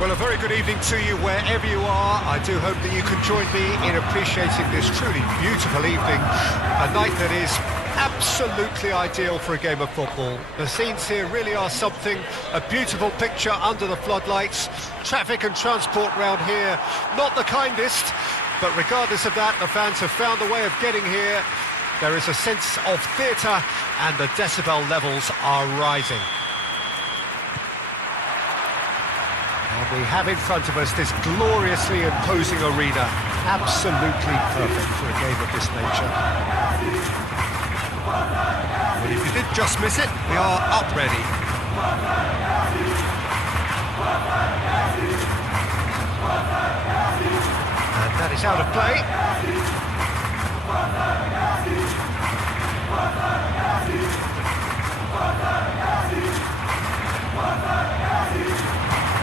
Well, a very good evening to you wherever you are. I do hope that you can join me in appreciating this truly beautiful evening. A night that is absolutely ideal for a game of football. The scenes here really are something. A beautiful picture under the floodlights. Traffic and transport round here, not the kindest. But regardless of that, the fans have found a way of getting here. There is a sense of theatre and the decibel levels are rising. And we have in front of us this gloriously imposing arena. Absolutely perfect for a game of this nature. Well, if you did just miss it, we are up ready. And that is out of play.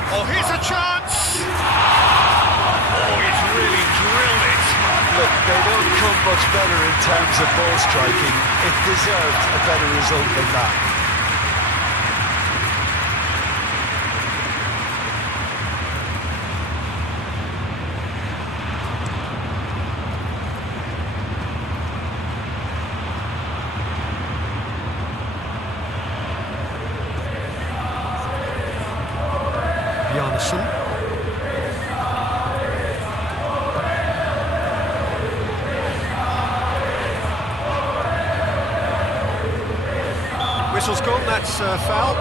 Oh, here's a chance! Oh, he's really drilled it. Look, they don't come much better in terms of ball striking. It deserved a better result than that. Whistle's gone, that's foul.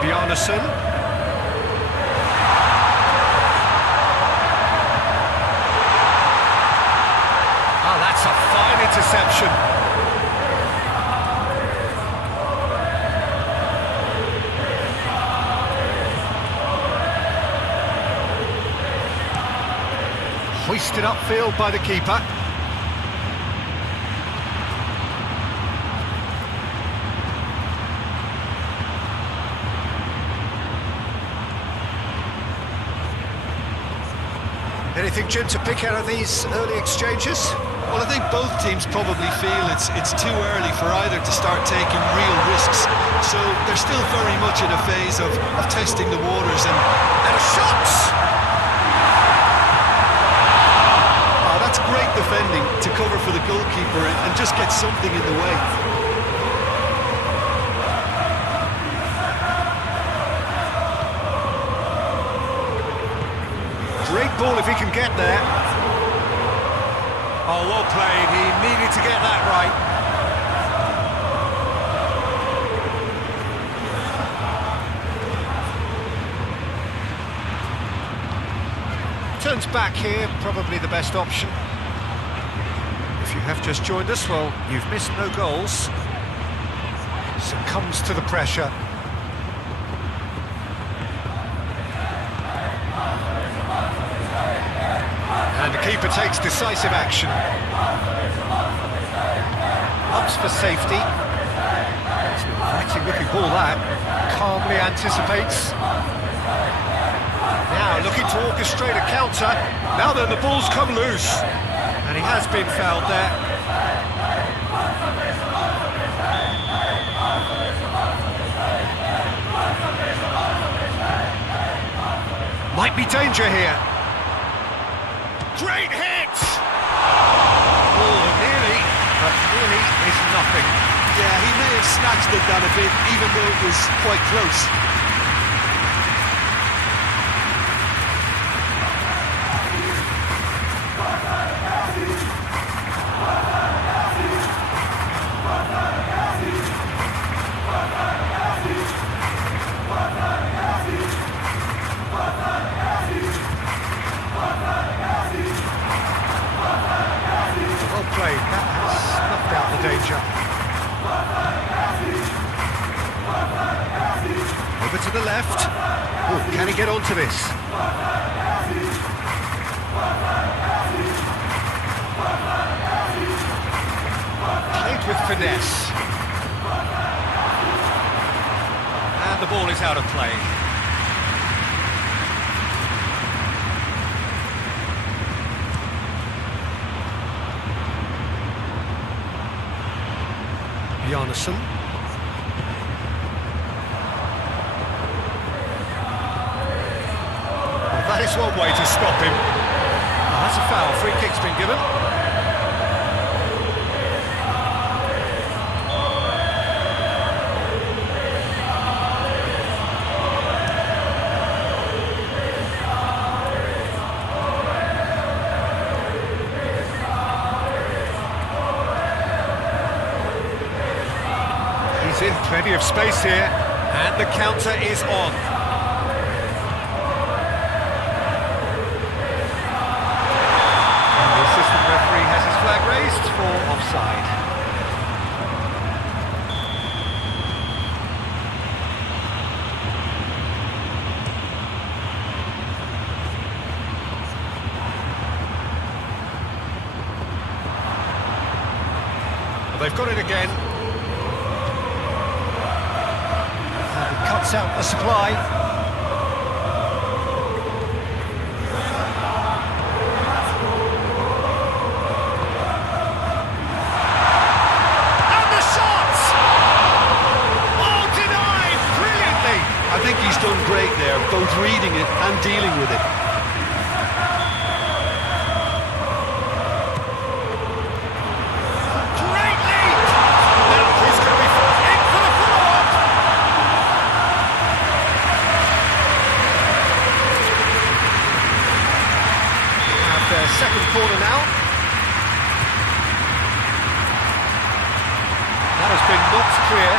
Bjarnason. Ah, that's a fine interception. Hoisted upfield by the keeper. Anything, Jim, to pick out of these early exchanges? Well, I think both teams probably feel it's too early for either to start taking real risks. So they're still very much in a phase of testing the waters and a shot! Oh, that's great defending to cover for the goalkeeper and just get something in the way. Great ball if he can get there. Oh, well played. He needed to get that right. Turns back here, probably the best option. If you have just joined us, well, you've missed no goals. Succumbs to the pressure. And the keeper takes decisive action. Ups for safety. It's an inviting looking ball that. Calmly anticipates. Now looking to orchestrate a counter. Now then, the ball's come loose. And he has been fouled there. Might be danger here. Great hit! Oh, nearly, but nearly is nothing. Yeah, he may have snatched it down a bit, even though it was quite close. That has snuffed out the danger. Over to the left. Oh, can he get onto this? Played with finesse. And the ball is out of play. Bjarnason. one way to stop him. Oh, that's a foul. Free kick's been given. He's in plenty of space here, and the counter is on. And the assistant referee has his flag raised for offside. Well, they've got it again. Cuts out the supply. And the shot! Oh, denied brilliantly! I think he's done great there, both reading it and dealing with it. Great lead! Now he's going to be forced in for the follow-up! Their second corner now. That has been knocked clear.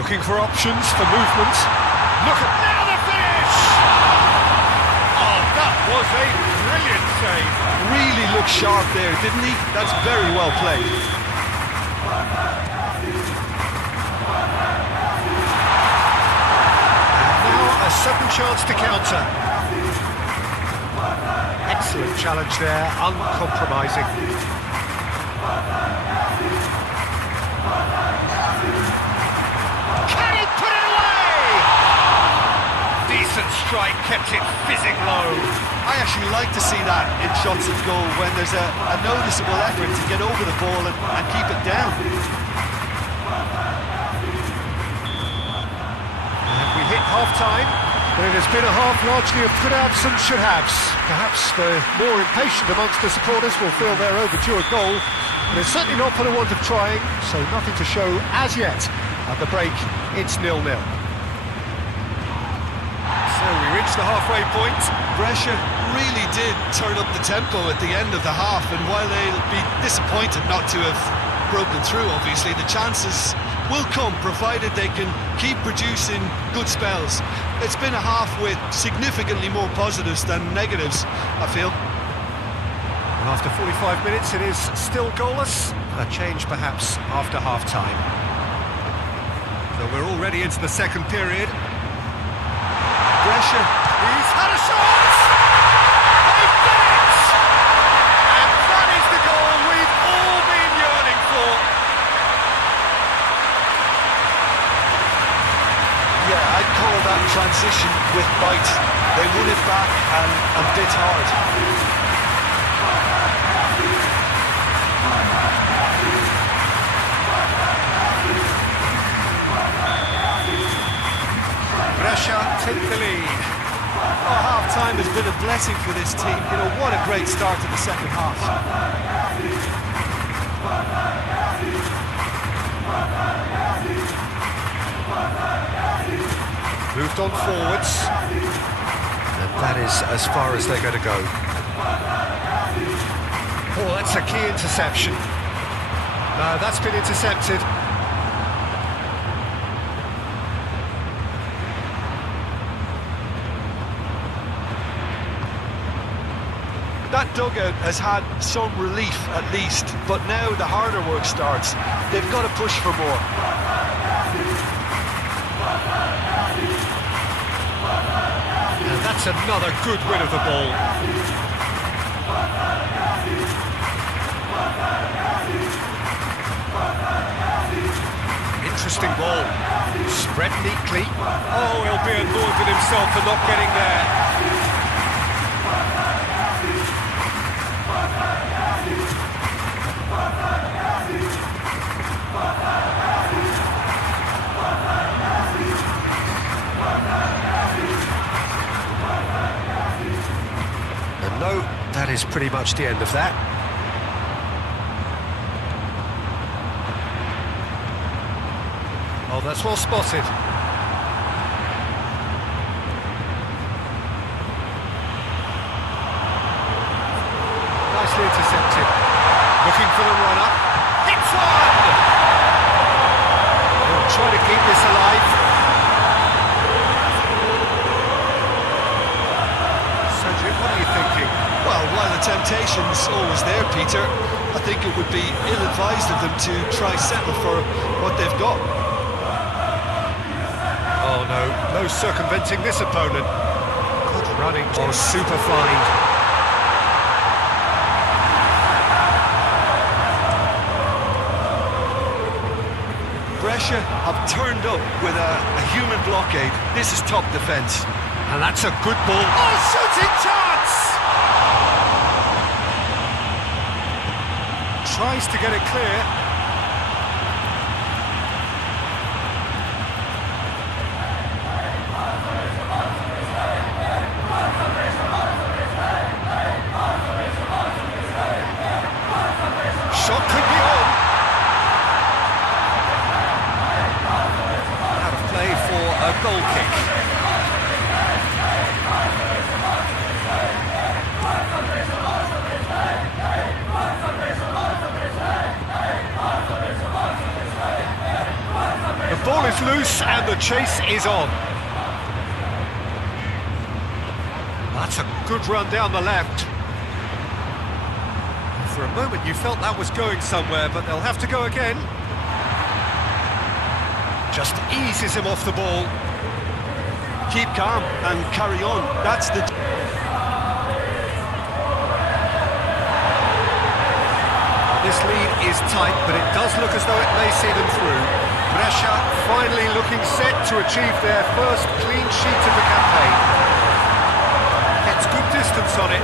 Looking for options for movement. Look at now the finish! Oh, that was a brilliant save. Really looked sharp there, didn't he? That's very well played. A sudden chance to counter. Excellent challenge there, uncompromising. Can he put it away? Decent strike, kept it fizzing low. I actually like to see that in shots at goal when there's a noticeable effort to get over the ball and keep it down. We hit half-time, but it has been a half largely of could haves and should haves. Perhaps the more impatient amongst the supporters will feel they're overdue a goal, but it's certainly not for the want of trying, so nothing to show as yet. At the break, it's 0-0. So we reach the halfway point. Brescia really did turn up the tempo at the end of the half, and while they'll be disappointed not to have broken through, obviously, the chances will come, provided they can keep producing good spells. It's been a half with significantly more positives than negatives, I feel. And after 45 minutes, it is still goalless. A change, perhaps, after half-time. So we're already into the second period. Brescia. He's had a shot! They've done it! And that is the goal we've all been yearning for. Yeah, I'd call that transition with bite. They won it back and bit hard. Brescia take the lead. Oh, half-time has been a blessing for this team. You know, what a great start to the second half. Moved on forwards. And that is as far as they're going to go. Oh, that's a key interception. No, that's been intercepted. That dugout has had some relief at least, but now the harder work starts. They've got to push for more. And that's another good win of the ball. Interesting ball. Spread neatly. Oh, he'll be annoyed with himself for not getting there. no, that is pretty much the end of that. Oh, that's well spotted. Nicely intercepted. Looking for the runner. Hits one! They'll try to keep this alive. Cedric, what are you thinking? Well, while the temptation's always there, Peter, I think it would be ill-advised of them to try settle for what they've got. Oh no circumventing this opponent. Good running. Oh, super fine. Brescia have turned up with a human blockade. This is top defence. And that's a good ball. Oh, shooting chance! Tries to get it clear. Shot could be on. Out of play for a goal kick. The ball is loose and the chase is on. That's a good run down the left. For a moment you felt that was going somewhere, but they'll have to go again. Just eases him off the ball. Keep calm and carry on. That's the... This lead is tight, but it does look as though it may see them through. Brescia finally looking set to achieve their first clean sheet of the campaign. Gets good distance on it.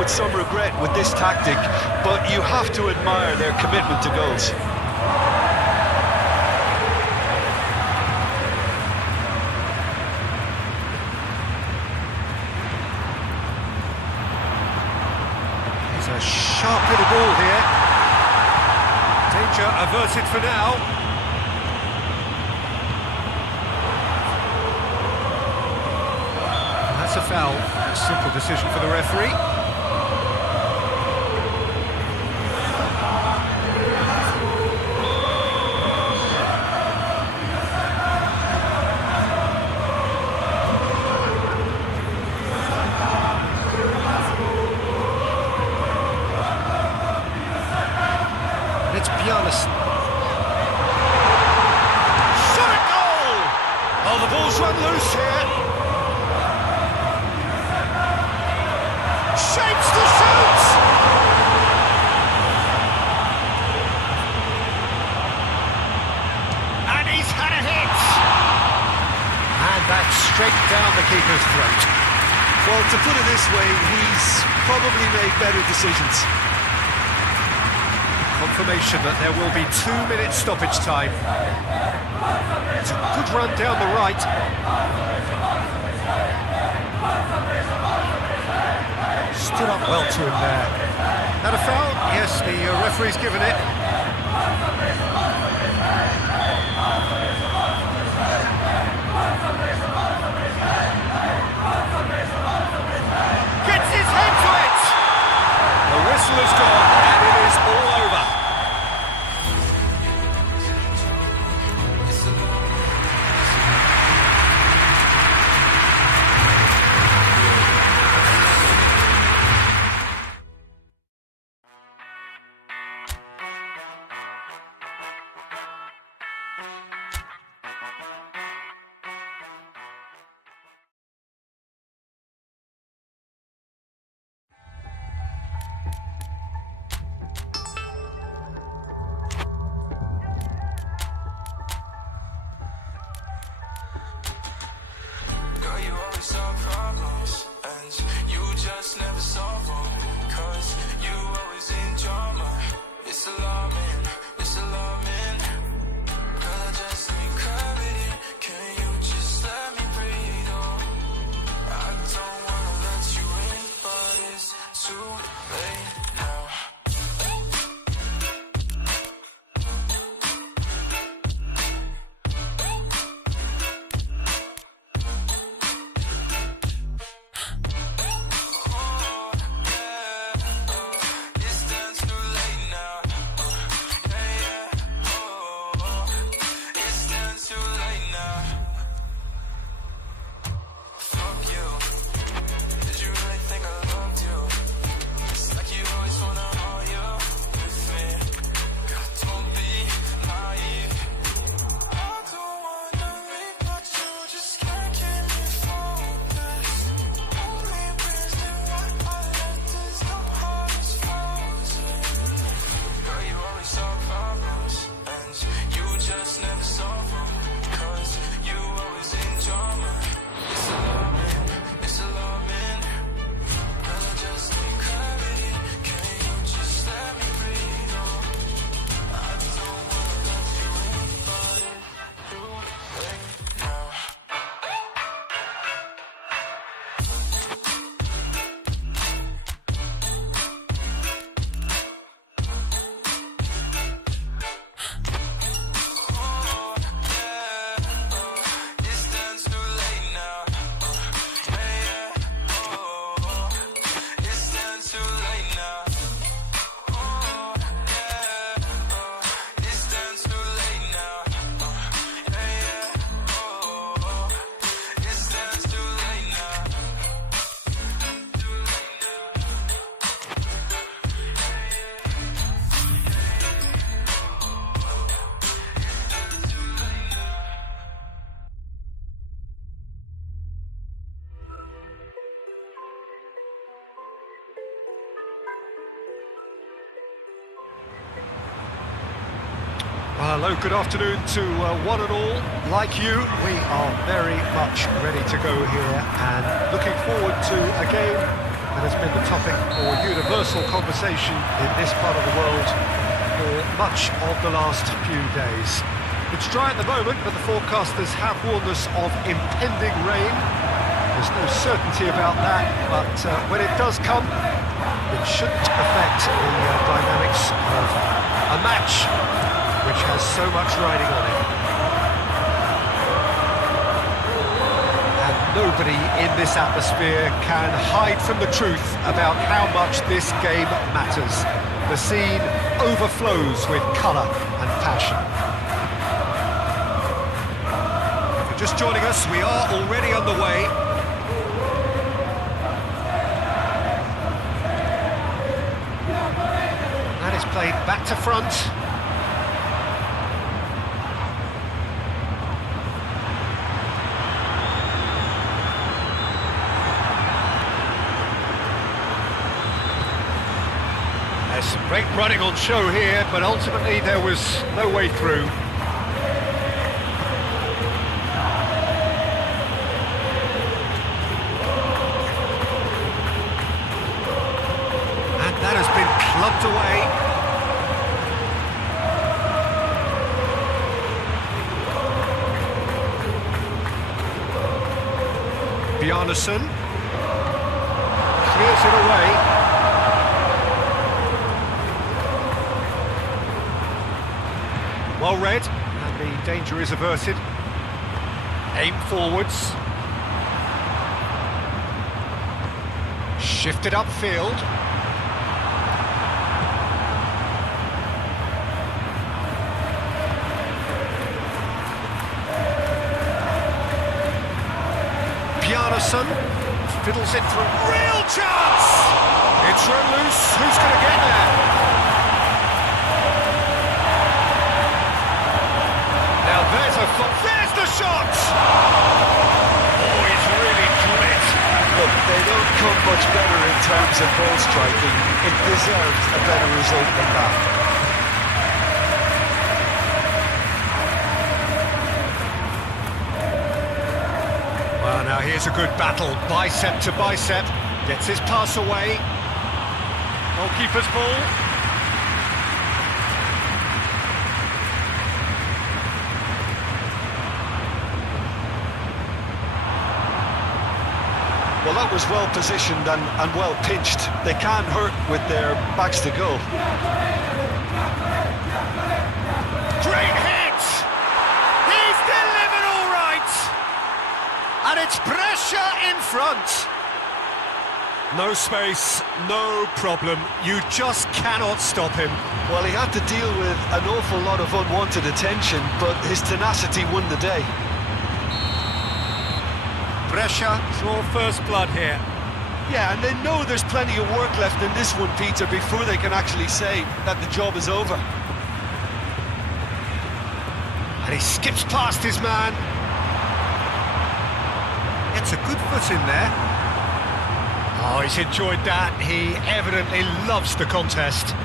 with some regret with this tactic, but you have to admire their commitment to goals. It's a sharp little ball here. Danger averted for now. That's a foul. A simple decision for the referee. It's Pianist. Shot at goal! Oh, the ball's run loose here. Shapes to shoot! And he's had a hit! And that's straight down the keeper's throat. Well, to put it this way, he's probably made better decisions. Confirmation that there will be 2 minutes stoppage time. It's a good run down the right. Stood up well to him there. Had a foul? Yes, the referee's given it. Gets his head to it! The whistle has gone and it is all over. Well, hello, good afternoon to one and all. Like you, we are very much ready to go here and looking forward to a game that has been the topic for universal conversation in this part of the world for much of the last few days. It's dry at the moment, but the forecasters have warned us of impending rain. There's no certainty about that, but when it does come, it shouldn't affect the dynamics of a match which has so much riding on it. And nobody in this atmosphere can hide from the truth about how much this game matters. The scene overflows with colour and passion. If you're just joining us, we are already underway. That is played back to front. There's some great running on show here, but ultimately there was no way through. And that has been clubbed away. Bjarnason clears it away. Well read, and the danger is averted. Aim forwards. Shifted upfield. Bjarnason fiddles it through. Real chance! It's run loose. Who's going to get there? There's the shot! Oh, he's really grit. Look, they don't come much better in terms of ball striking. It deserves a better result than that. Well, now here's a good battle, bicep to bicep. Gets his pass away. Goalkeeper's ball. Well, that was well positioned and well pitched. They can't hurt with their backs to go. Great hit! He's delivered all right! And it's BRESCIA in front. No space, no problem. You just cannot stop him. Well, he had to deal with an awful lot of unwanted attention, but his tenacity won the day. BRESCIA draw first blood here. Yeah, and they know there's plenty of work left in this one, Peter, before they can actually say that the job is over. And he skips past his man. Gets a good foot in there. Oh, he's enjoyed that. He evidently loves the contest.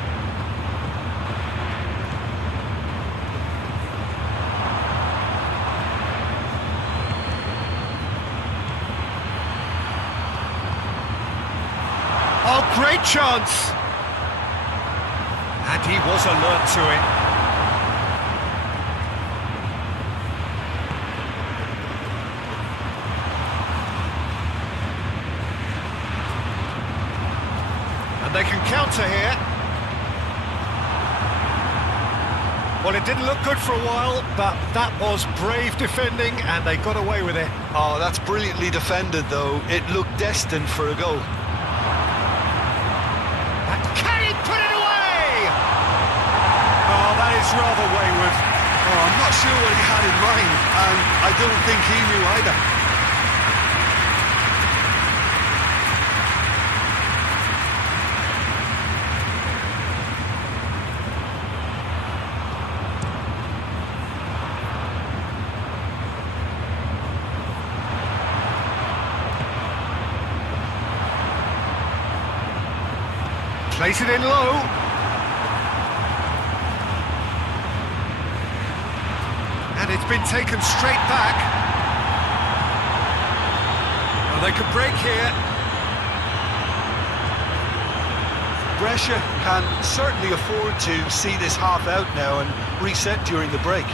Oh, great chance! And he was alert to it. And they can counter here. Well, it didn't look good for a while, but that was brave defending, and they got away with it. Oh, that's brilliantly defended, though. It looked destined for a goal. It's rather wayward. Oh, I'm not sure what he had in mind, and I don't think he knew either. Plays it in low. And it's been taken straight back. Well, they could break here. Brescia can certainly afford to see this half out now and reset during the break.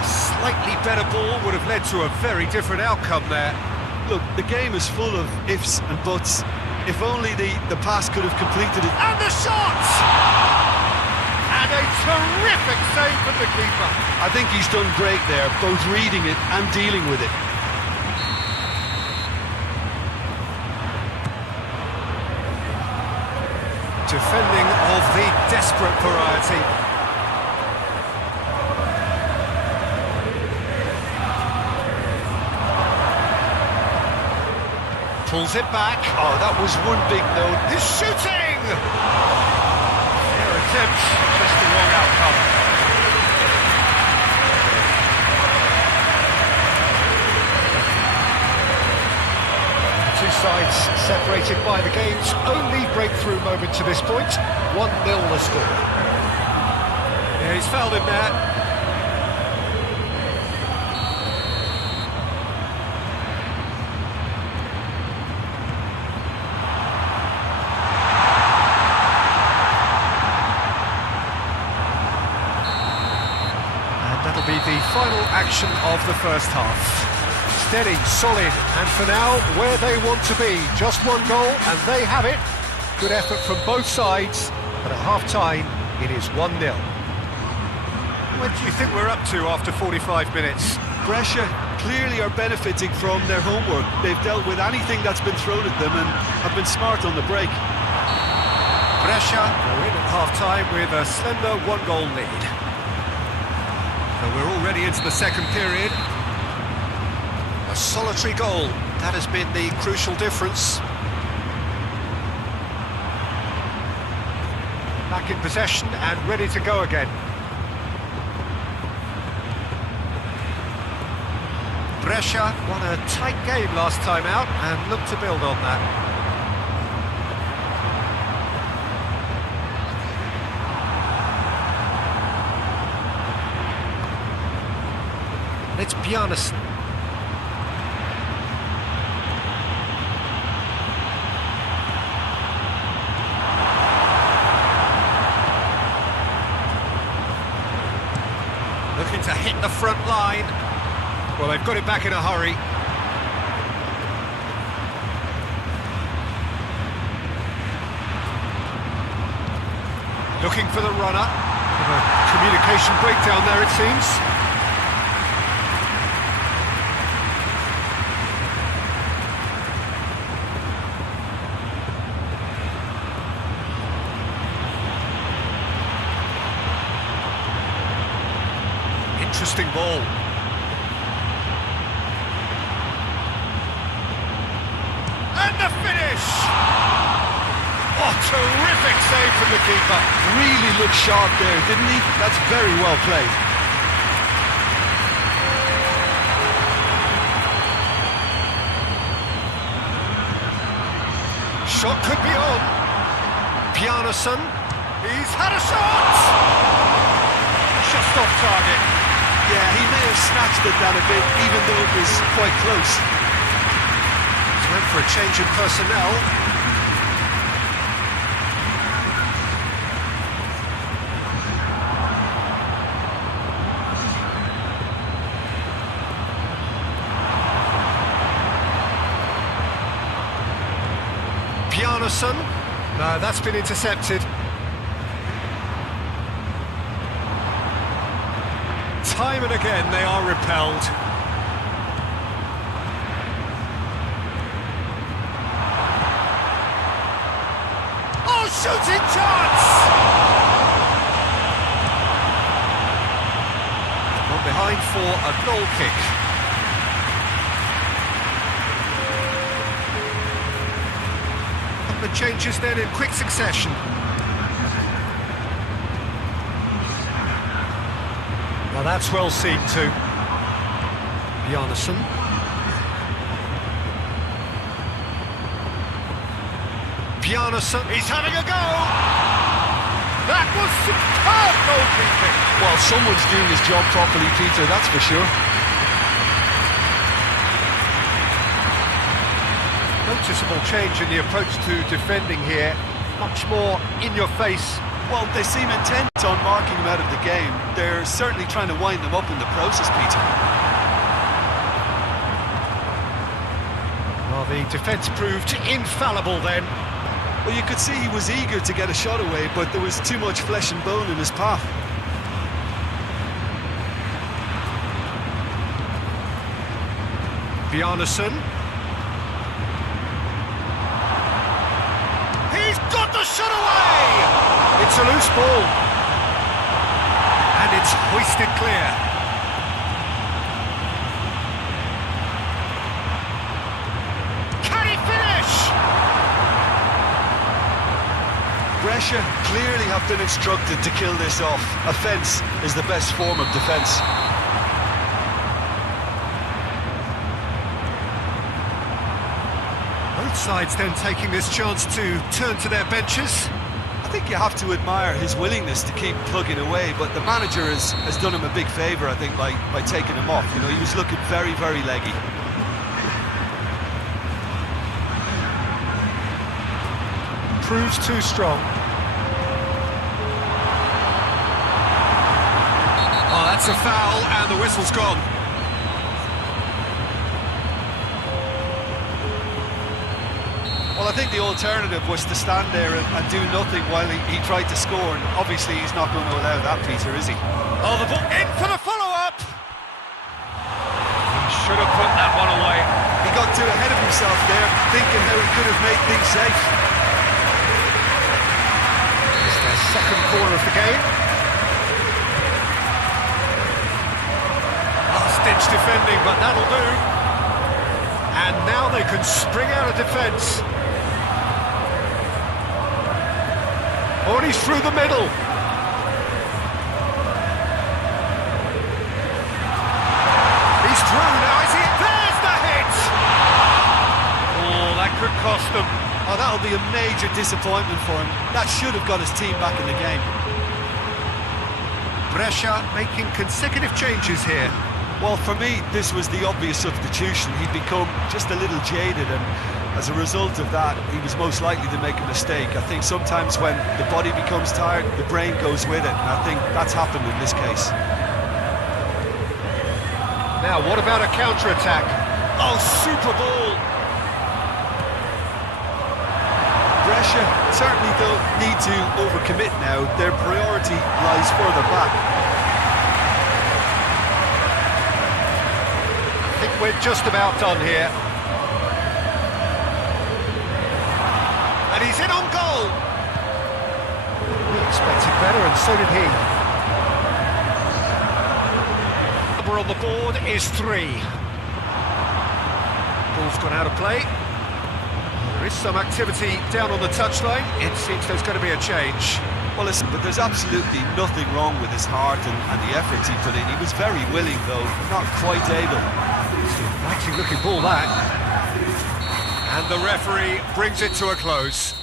A slightly better ball would have led to a very different outcome there. Look, the game is full of ifs and buts. If only the pass could have completed it. And the shot! And a terrific save from the keeper. I think he's done great there, both reading it and dealing with it. Defending of the desperate variety. Pulls it back. Oh, that was one big no. He's shooting! Fair attempt, just the wrong outcome. Two sides separated by the game's only breakthrough moment to this point. 1-0 the score. Yeah, he's fouled him there. That'll be the final action of the first half. Steady, solid, and for now, where they want to be. Just one goal, and they have it. Good effort from both sides, but at half-time, it is 1-0. What do you think we're up to after 45 minutes? Brescia clearly are benefiting from their homework. They've dealt with anything that's been thrown at them and have been smart on the break. Brescia are in at half-time with a slender one-goal lead. So we're already into the second period. A solitary goal, that has been the crucial difference. Back in possession and ready to go again. Brescia won a tight game last time out and look to build on that. And it's Bjarnason. Looking to hit the front line. Well, they've got it back in a hurry. Looking for the runner. Bit of a communication breakdown there, it seems. Interesting ball. And the finish! Oh, terrific save from the keeper. Really looked sharp there, didn't he? That's very well played. Shot could be on. Bjarnason. He's had a shot! Just off target. Yeah, he may have snatched at that a bit, even though it was quite close. Time for a change in personnel. Bjarnason. No, that's been intercepted. Time and again they are repelled. Oh, shooting chance! Gone behind for a goal kick. Couple of changes then in quick succession. Now that's well seen too. Bjarnason. Bjarnason, he's having a go! was superb goalkeeping. Well, someone's doing his job properly, Peter, that's for sure. Noticeable change in the approach to defending here. Much more in your face. Well, they seem intent on marking him out of the game. They're certainly trying to wind him up in the process, Peter. Well, the defence proved infallible then. Well, you could see he was eager to get a shot away, but there was too much flesh and bone in his path. Bjarnason. He's got the shot away! It's a loose ball. And it's hoisted clear. Brescia clearly have been instructed to kill this off. Offence is the best form of defence. Both sides then taking this chance to turn to their benches. I think you have to admire his willingness to keep plugging away, but the manager has done him a big favour, I think, by taking him off. You know, he was looking very, very leggy. Proves too strong. Oh, that's a foul, and the whistle's gone. Well, I think the alternative was to stand there and do nothing while he tried to score, and obviously he's not going to allow that, Peter, is he? Oh, the ball in for the follow-up! He should have put that one away. He got too ahead of himself there, thinking how he could have made things safe. Second corner of the game. Last-ditch defending, but that'll do. And now they can spring out of defence. Oh, and he's through the middle. He's through now, is he? There's the hit! Oh, that could cost them. Oh, that'll be a major disappointment for him. That should have got his team back in the game. Brescia making consecutive changes here. Well, for me, this was the obvious substitution. He'd become just a little jaded, and as a result of that, he was most likely to make a mistake. I think sometimes when the body becomes tired, the brain goes with it, and I think that's happened in this case. Now, what about a counter-attack? Oh, super ball! Brescia certainly don't need to overcommit now. Their priority lies further back. I think we're just about done here. And he's in on goal! We expected better, and so did he. Number on the board is 3. Ball's gone out of play. There is some activity down on the touchline. It seems there's going to be a change. Well, listen, but there's absolutely nothing wrong with his heart and the efforts he put in. He was very willing, though, not quite able. It's a mighty looking ball, that. And the referee brings it to a close.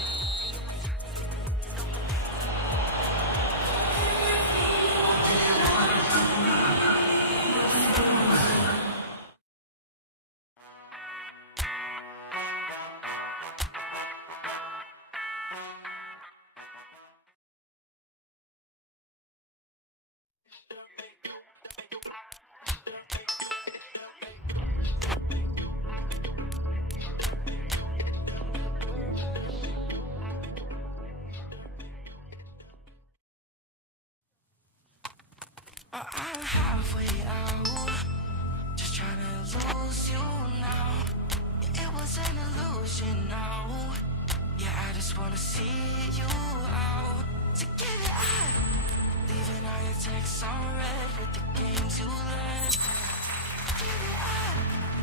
I'm halfway out, just trying to lose you now. Yeah, it was an illusion now. Yeah, I just wanna see you out. To get it out, leaving all your texts on red with the games you led. Get it out,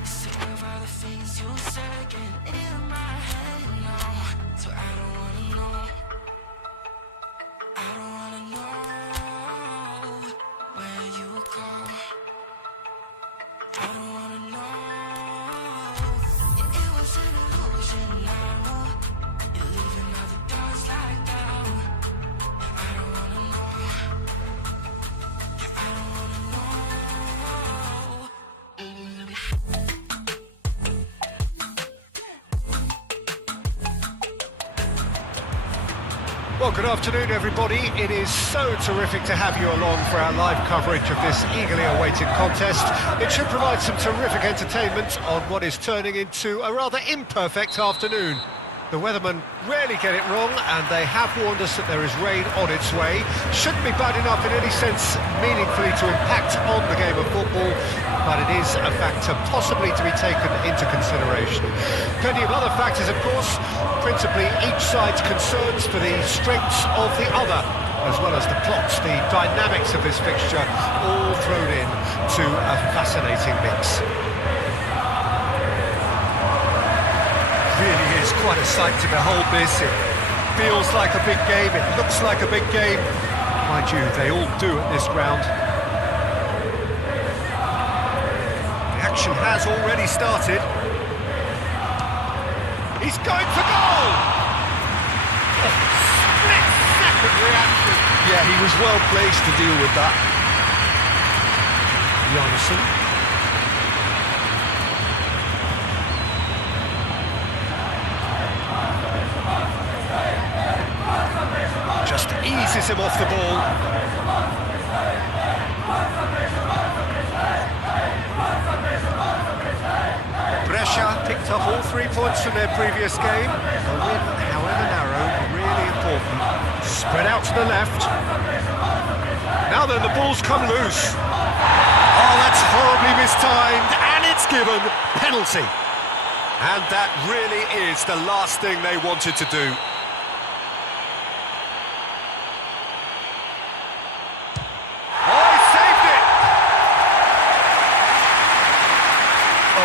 sick of all the things you said getting in my head now. So I don't wanna know. I don't wanna know where you go. I don't wanna know. Yeah, it was an illusion now. You're leaving all the doors locked out. Yeah, I don't wanna know. Well, good afternoon, everybody. It is so terrific to have you along for our live coverage of this eagerly awaited contest. It should provide some terrific entertainment on what is turning into a rather imperfect afternoon. The weathermen rarely get it wrong, and they have warned us that there is rain on its way. Shouldn't be bad enough in any sense meaningfully to impact on the game of football, but it is a factor possibly to be taken into consideration. Plenty of other factors, of course, principally each side's concerns for the strengths of the other, as well as the plots, the dynamics of this fixture, all thrown in to a fascinating mix. Really is quite a sight to behold this. It feels like a big game, it looks like a big game. Mind you, they all do at this ground. The action has already started. He's going for goal! A split-second reaction. Yeah, he was well placed to deal with that. Jonasson. Just eases him off the ball. Brescia picked up all 3 points from their previous game. A win, however narrow, really important. Spread out to the left. Now then, the ball's come loose. Oh, that's horribly mistimed, and it's given penalty. And that really is the last thing they wanted to do.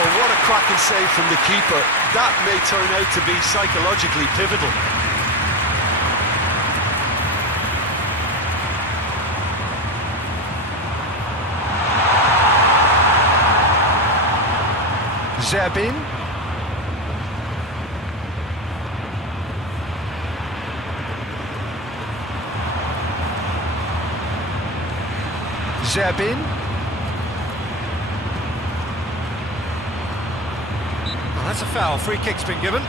What a cracking save from the keeper. That may turn out to be psychologically pivotal. Zerbin. Zerbin. That's a foul. Free kick's been given.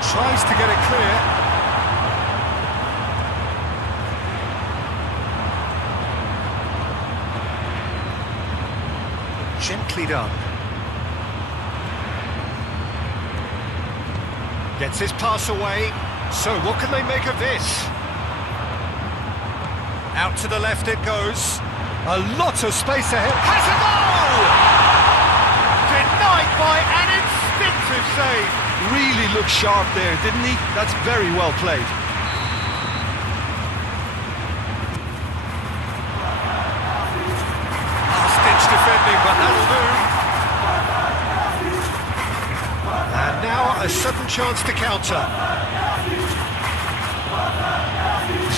Tries to get it clear. Gently done. Gets his pass away. So what can they make of this? Out to the left it goes. A lot of space ahead. Has a goal! Denied by an instinctive save. Really looked sharp there, didn't he? That's very well played. Last-ditch defending, but that'll do. And now a sudden chance to counter.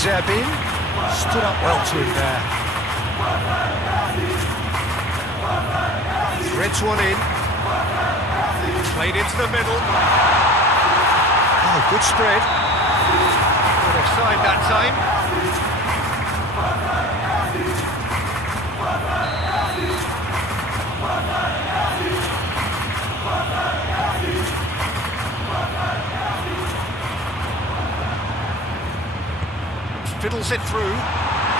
Zerbin stood up well to him there. Threads one in. Played into the middle. Oh, good spread. Good offside that time. Fiddles it through.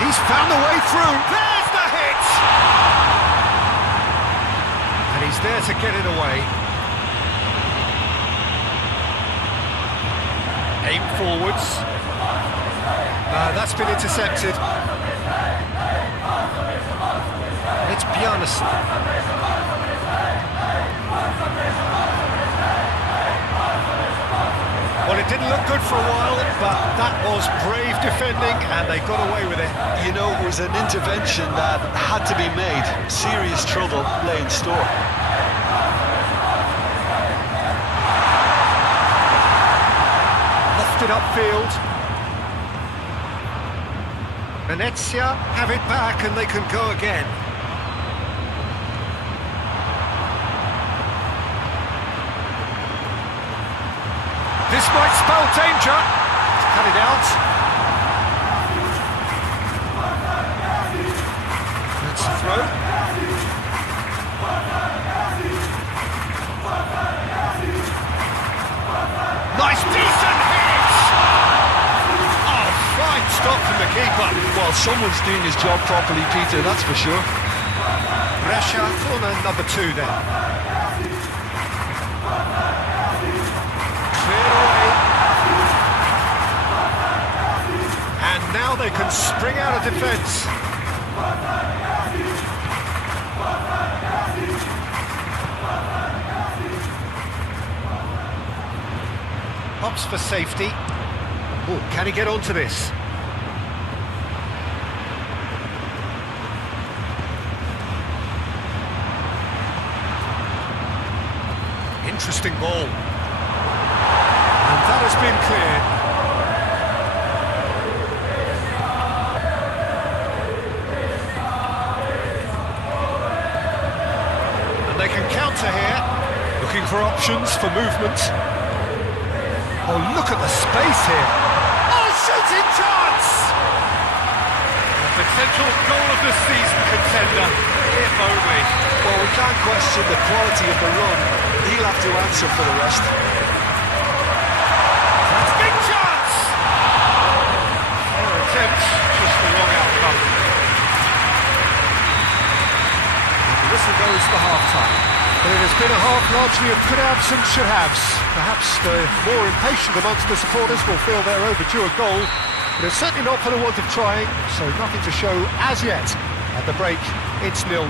He's found the way through. There's the hit! And he's there to get it away. Aim forwards. That's been intercepted. It's Jonasson. Well, it didn't look good for a while, but that was brave defending, and they got away with it. You know, it was an intervention that had to be made. Serious trouble lay in store. Lofted upfield. Venezia have it back, and they can go again. This might spell danger. Cut it out. someone's doing his job properly, Peter, that's for sure. Brescia, corner number 2 then. Cleared away. And now they can spring out of defence. Opts for safety. Oh, can he get onto this? Interesting ball. And that has been cleared. And they can counter here. Looking for options for movement. Oh, look at the space here. Oh, shooting chance! A potential goal of the season contender, if only. Well, we can't question the quality of the run. He'll have to answer for the rest. That's a big chance! Fair attempt, just the wrong outcome. And the whistle goes for half-time. But it has been a half largely of could-haves and should-haves. Perhaps the more impatient amongst the supporters will feel they're overdue a goal, but it's certainly not for the want of trying, so nothing to show as yet. At the break, it's 0-0.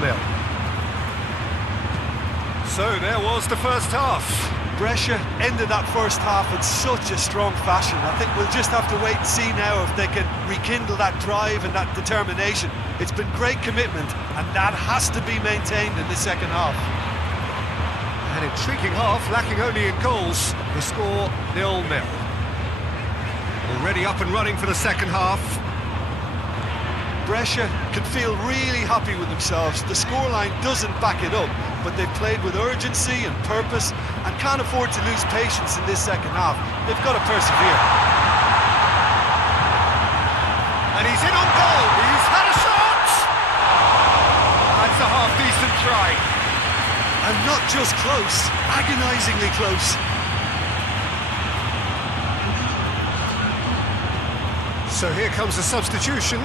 So there was the first half. Brescia ended that first half in such a strong fashion. I think we'll just have to wait and see now if they can rekindle that drive and that determination. It's been great commitment, and that has to be maintained in the second half. An intriguing half, lacking only in goals. The score 0-0. Already up and running for the second half. Brescia can feel really happy with themselves. The scoreline doesn't back it up, but they've played with urgency and purpose and can't afford to lose patience in this second half. They've got to persevere. And he's in on goal. He's had a shot. That's a half-decent try. And not just close, agonisingly close. So here comes the substitution.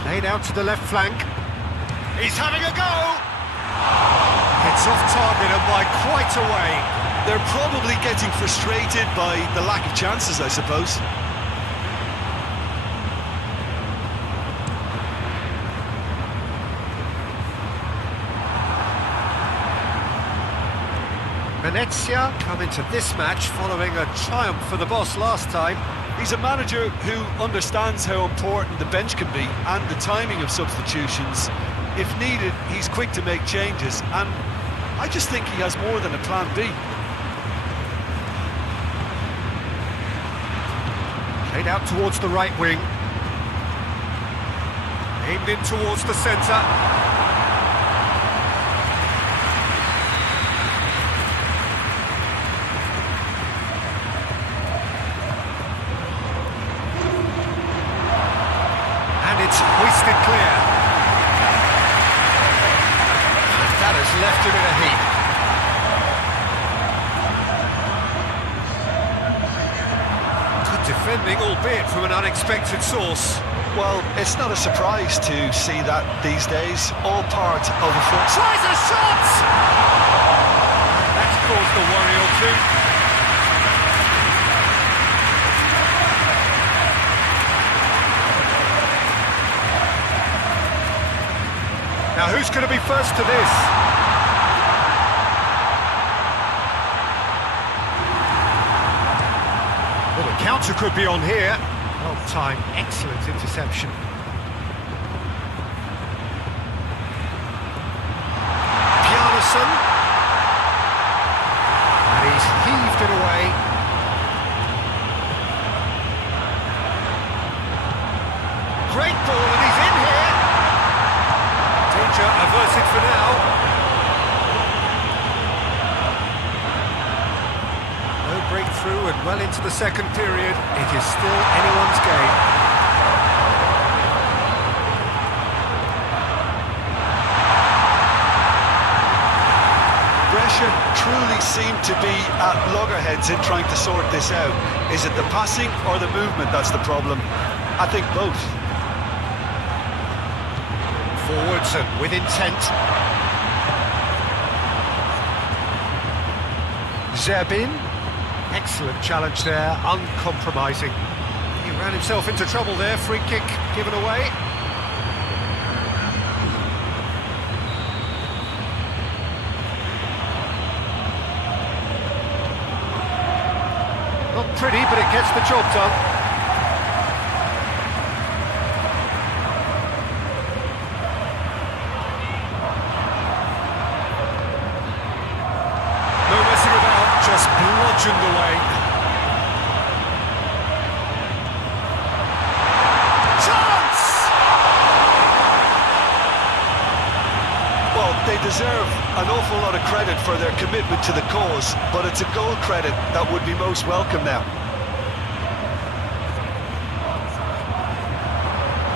Played out to the left flank. He's having a go! It's off target and by quite a way. They're probably getting frustrated by the lack of chances, I suppose. Venezia come into this match following a triumph for the boss last time. He's a manager who understands how important the bench can be and the timing of substitutions. If needed, he's quick to make changes, and I just think he has more than a plan B. Played out towards the right wing. Aimed in towards the centre. It's hoisted clear. And that has left him in a heap. Good defending, albeit from an unexpected source. Well, it's not a surprise to see that these days. All part of a foot. Tries a shot! That's caused a worry or two. Now who's going to be first to this? Well, the counter could be on here. Well timed, excellent interception. Bjarnason. And he's heaved it away. Great ball, and he's in here. Danger averted for now. No breakthrough and well into the second period. It is still anyone's game. Brescia Brescia truly seem to be at loggerheads in trying to sort this out. Is it the passing or the movement that's the problem? I think both. Forwards and with intent. Zerbin, excellent challenge there, uncompromising. He ran himself into trouble there, free kick given away. Not pretty, but it gets the job done. No messing about, just bludgeoned away. Chance! Well, they deserve an awful lot of credit for their commitment to the cause, but it's a goal credit that would be most welcome now.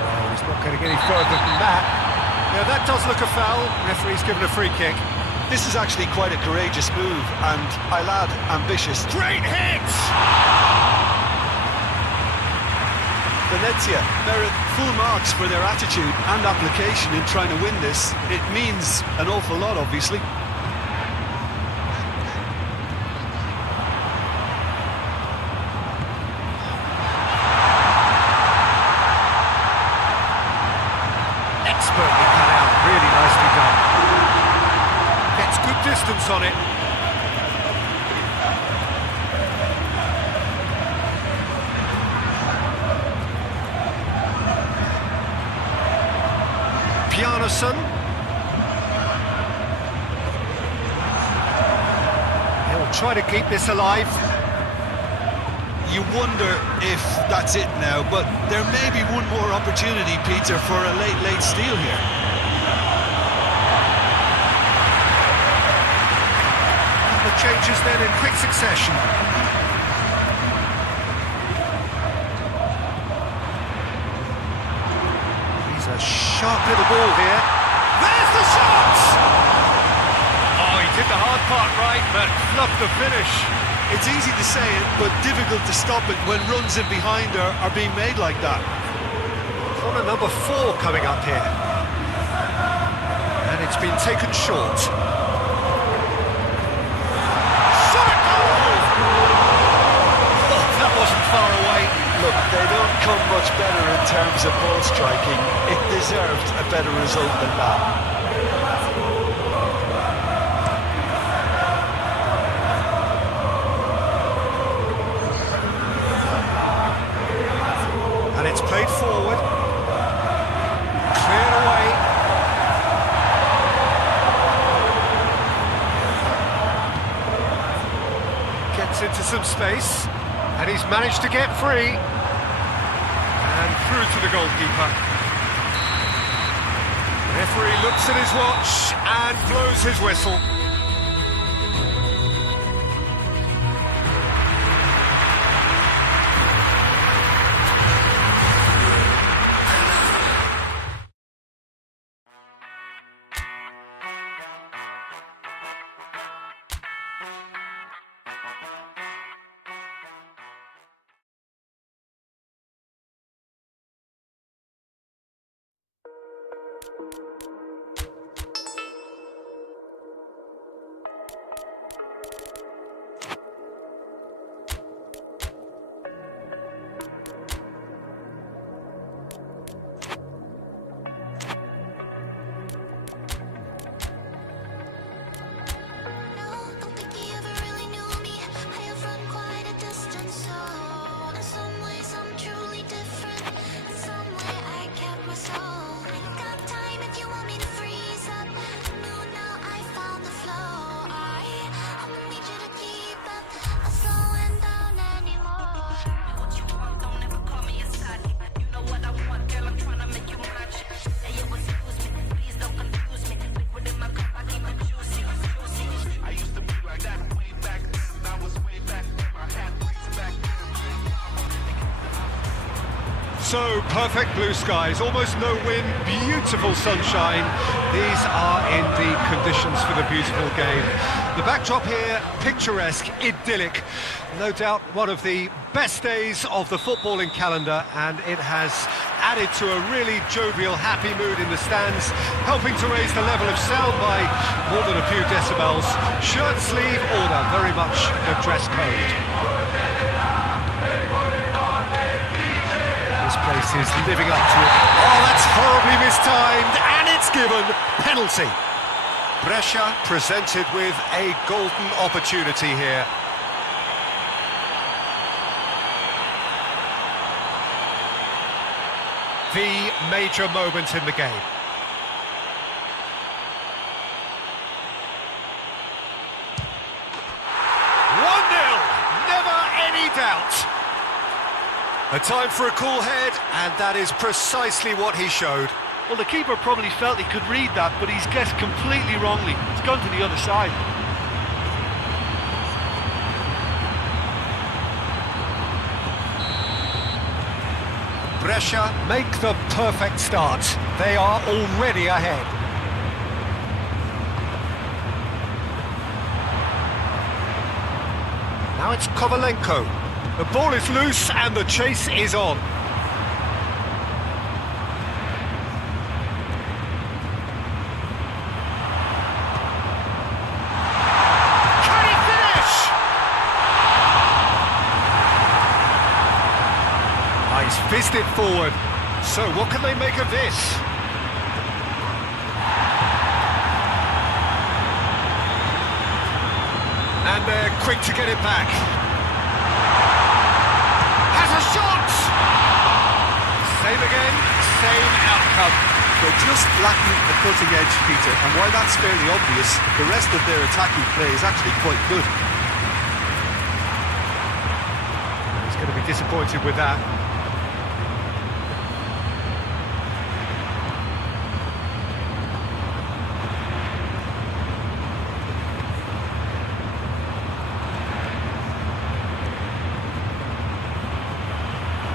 Oh, he's not getting any further than that. Yeah, that does look a foul. Referee's given a free kick. This is actually quite a courageous move, and I'll add, ambitious. Great hit! Venezia merit full marks for their attitude and application in trying to win this. It means an awful lot, obviously. Expertly cut out, really nicely done. Gets good distance on it. Pianason. He'll try to keep this alive. You wonder if that's it now, but there may be one more opportunity, Peter, for a late steal here. The changes then in quick succession. He's a sharp little ball here. There's the shot! Oh, he did the hard part right, but fluffed the finish. It's easy to say it, but difficult to stop it when runs in behind are being made like that. Corner number 4 coming up here. And it's been taken short. Shot! Oh, that wasn't far away. Look, they don't come much better in terms of ball striking. It deserved a better result than that. And it's played forward. Cleared away. Gets into some space. And he's managed to get free. And through to the goalkeeper. The referee looks at his watch and blows his whistle. So, perfect blue skies, almost no wind, beautiful sunshine. These are in the conditions for the beautiful game. The backdrop here, picturesque, idyllic. No doubt one of the best days of the footballing calendar, and it has added to a really jovial, happy mood in the stands, helping to raise the level of sound by more than a few decibels. Shirt sleeve order, very much the dress code. This place is living up to it. Oh, that's horribly mistimed, and it's given. Penalty. Brescia presented with a golden opportunity here. The major moment in the game. Never any doubt. A time for a cool head, and that is precisely what he showed. Well, the keeper probably felt he could read that, but he's guessed completely wrongly. It's gone to the other side. Brescia make the perfect start. They are already ahead. Now it's Kovalenko. The ball is loose and the chase is on. Can he finish? He's fizzed it forward. So what can they make of this? And they're quick to get it back. Has a shot! Same again, same outcome. They're just lacking the cutting edge, Peter, and while that's fairly obvious, the rest of their attacking play is actually quite good. He's going to be disappointed with that.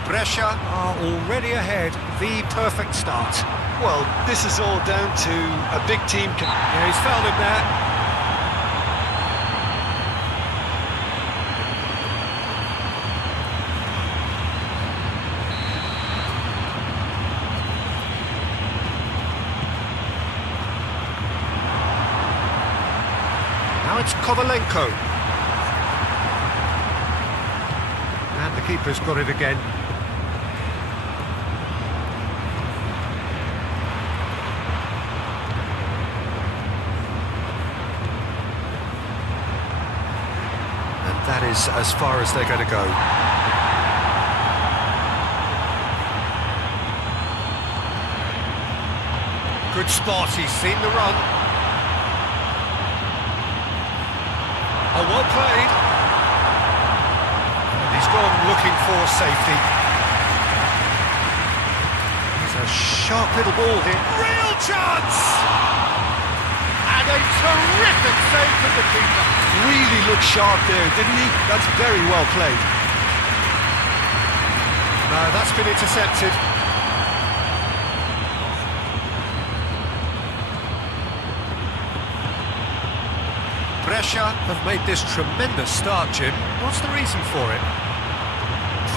Brescia are already ahead, the perfect start. Well, this is all down to a big team. Yeah, he's fouled him there. Now it's Kovalenko. And the keeper's got it again. That is as far as they're going to go. Good spot, he's seen the run. Oh, well played. And he's gone looking for safety. It's a sharp little ball here. Real chance! And a terrific save from the keeper. Really looked sharp there, didn't he? That's very well played. No, that's been intercepted. Brescia have made this tremendous start, Jim. What's the reason for it?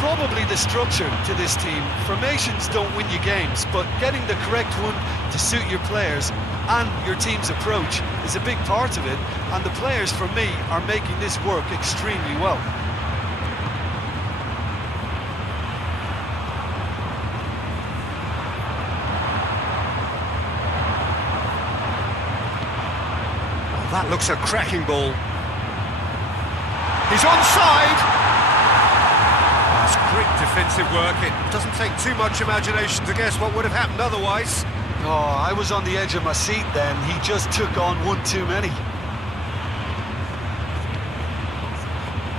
Probably the structure to this team. Formations don't win you games, but getting the correct one to suit your players and your team's approach is a big part of it, and the players, for me, are making this work extremely well. Well, that looks a cracking ball. He's onside! That's great defensive work. It doesn't take too much imagination to guess what would have happened otherwise. Oh, I was on the edge of my seat then. He just took on one too many.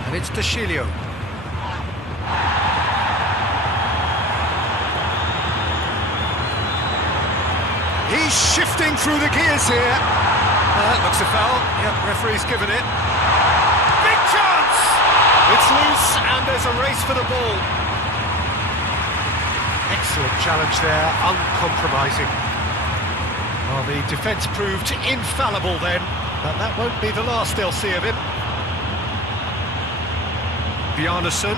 And it's D'Achilio. He's shifting through the gears here. That looks a foul. Yep, referee's given it. Big chance! It's loose and there's a race for the ball. Excellent challenge there, uncompromising. Well, the defence proved infallible then. And that won't be the last they'll see of him. Bjarnason.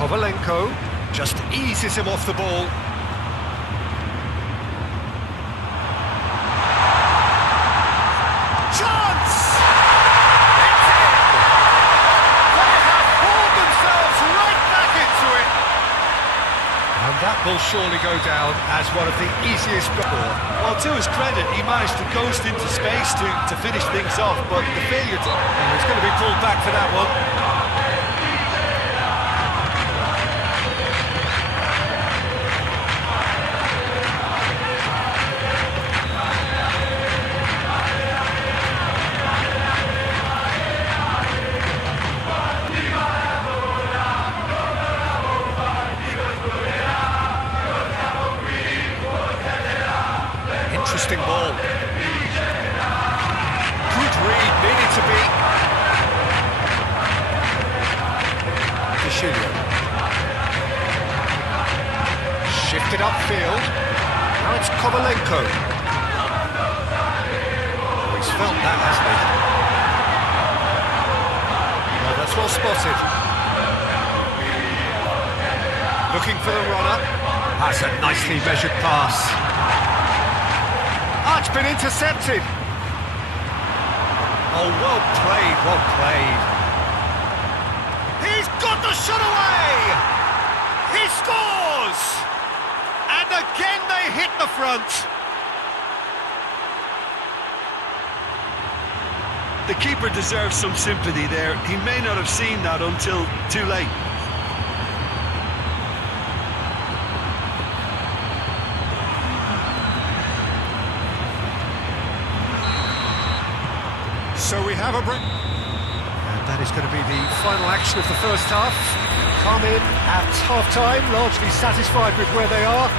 Kovalenko just eases him off the ball. Chance! It's in! They have pulled themselves right back into it. And that will surely go down as one of the easiest goals. Well, to his credit, he managed to coast into space to finish things off, but the failure to... And he's going to be pulled back for that one. Interesting ball. Good read, needed to be. Vishilio. Shifted upfield. Now it's Kovalenko. Oh, he's felt that, hasn't he? Oh, that's well spotted. Looking for the runner. That's a nicely measured pass. Oh, it's been intercepted. Oh, well played, well played. He's got the shot away! He scores! And again they hit the front. The keeper deserves some sympathy there. He may not have seen that until too late. So we have a break. And that is going to be the final action of the first half. Come in at half-time, largely satisfied with where they are.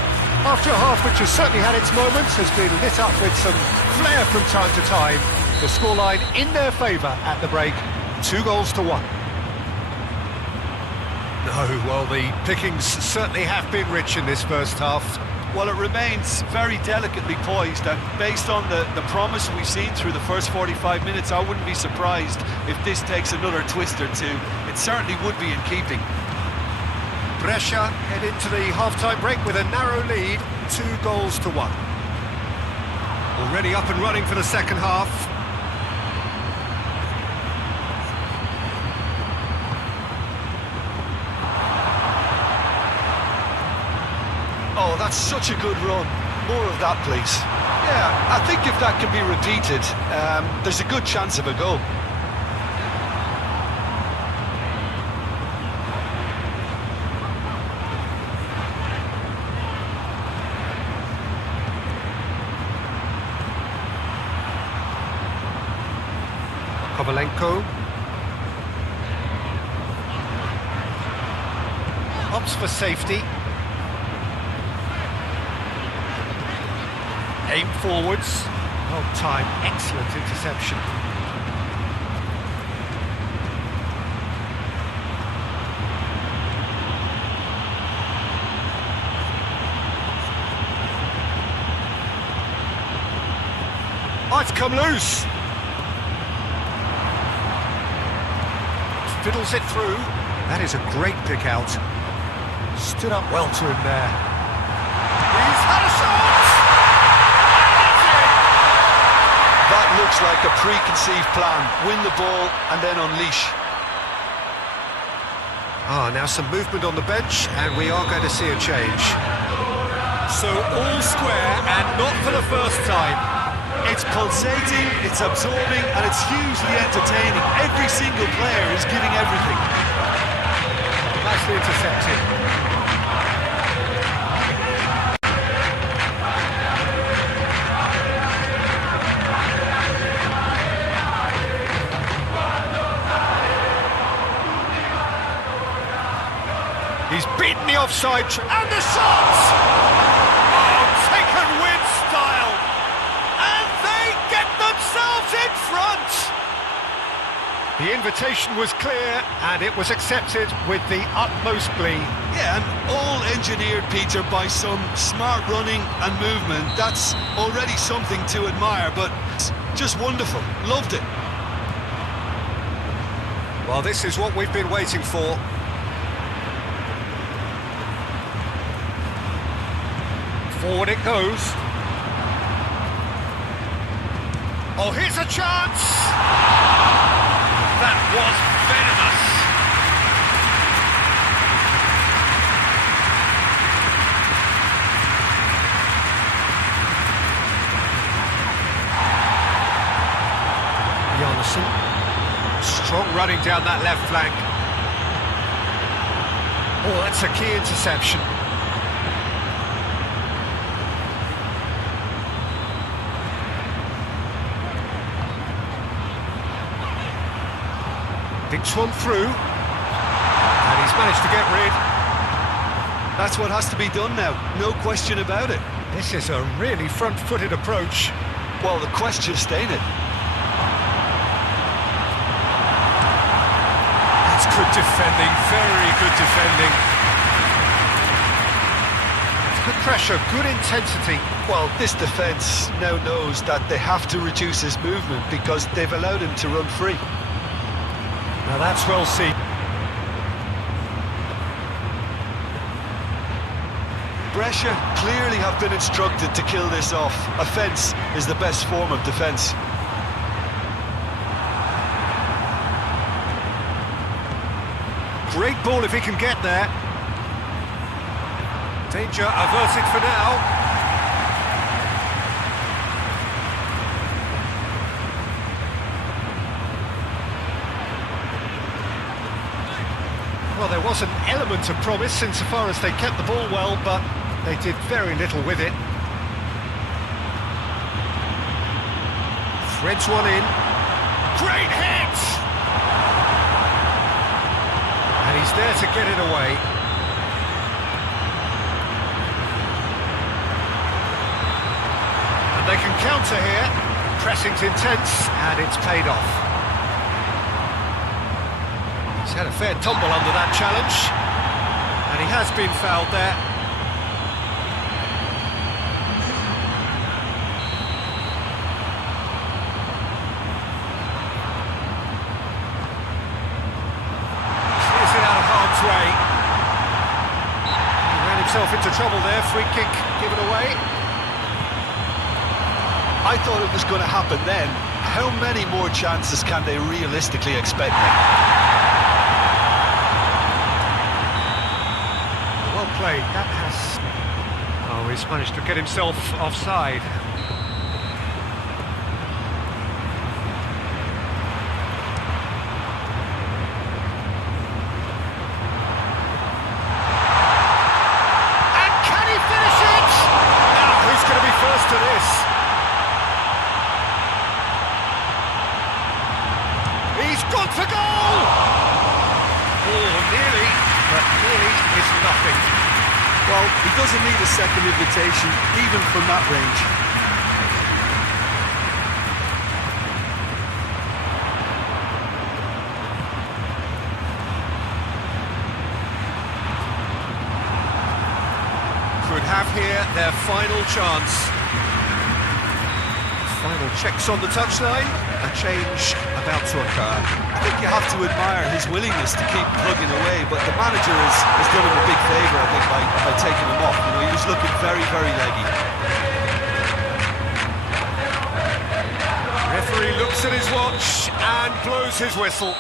After a half which has certainly had its moments, has been lit up with some flair from time to time. The scoreline in their favour at the break, 2-1. No, well, the pickings certainly have been rich in this first half. Well, it remains very delicately poised, and based on the promise we've seen through the first 45 minutes, I wouldn't be surprised if this takes another twist or two. It certainly would be in keeping. Brescia head into the half-time break with a narrow lead, 2-1. Already up and running for the second half. Oh, that's such a good run. More of that, please. Yeah, I think if that can be repeated, there's a good chance of a goal. Kovalenko. Opts for safety. Aim forwards. Well timed, excellent interception. Oh, it's come loose. Fiddles it through. That is a great pick out. Stood up well to him there. He's had a shot! That looks like a preconceived plan. Win the ball and then unleash. Now some movement on the bench, and we are going to see a change. So all square, and not for the first time. It's pulsating, it's absorbing, and it's hugely entertaining. Every single player is giving everything. Nicely intercepted. He's beaten the offside, and the shots! Oh, taken with style! And they get themselves in front! The The invitation was clear and it was accepted with the utmost glee. Yeah, and all engineered, Peter, by some smart running and movement. That's already something to admire, but it's just wonderful. Loved it. Well, this is what we've been waiting for. Forward it goes. Oh, here's a chance! That was venomous. Jonathan. Strong running down that left flank. Oh, that's a key interception. Thinks one through, and he's managed to get rid. That's what has to be done now, no question about it. This is a really front-footed approach. Well, the question's staying it. That's good defending, very good defending. It's good pressure, good intensity. Well, this defence now knows that they have to reduce his movement because they've allowed him to run free. Now that's well seen. Brescia clearly have been instructed to kill this off. Offence is the best form of defence. Great ball if he can get there. Danger averted for now. Well, there was an element of promise insofar as they kept the ball well, but they did very little with it. Threads one in. Great hit! And he's there to get it away. And they can counter here. Pressing's intense, and it's paid off. He's had a fair tumble under that challenge, and he has been fouled there. Clears it out of harm's way. He ran himself into trouble there, free kick given away. I thought it was going to happen then. How many more chances can they realistically expect now? Play. That has... Oh, he's managed to get himself offside. And can he finish it? Now, who's going to be first to this? He's gone for goal! Oh, nearly, but nearly is nothing. Well, he doesn't need a second invitation, even from that range. Could have here their final chance. Final checks on the touchline, and change about to occur. I think you have to admire his willingness to keep plugging away, but the manager has done him a big favour, I think, by taking him off. You know, he was looking very, very leggy. Referee looks at his watch and blows his whistle.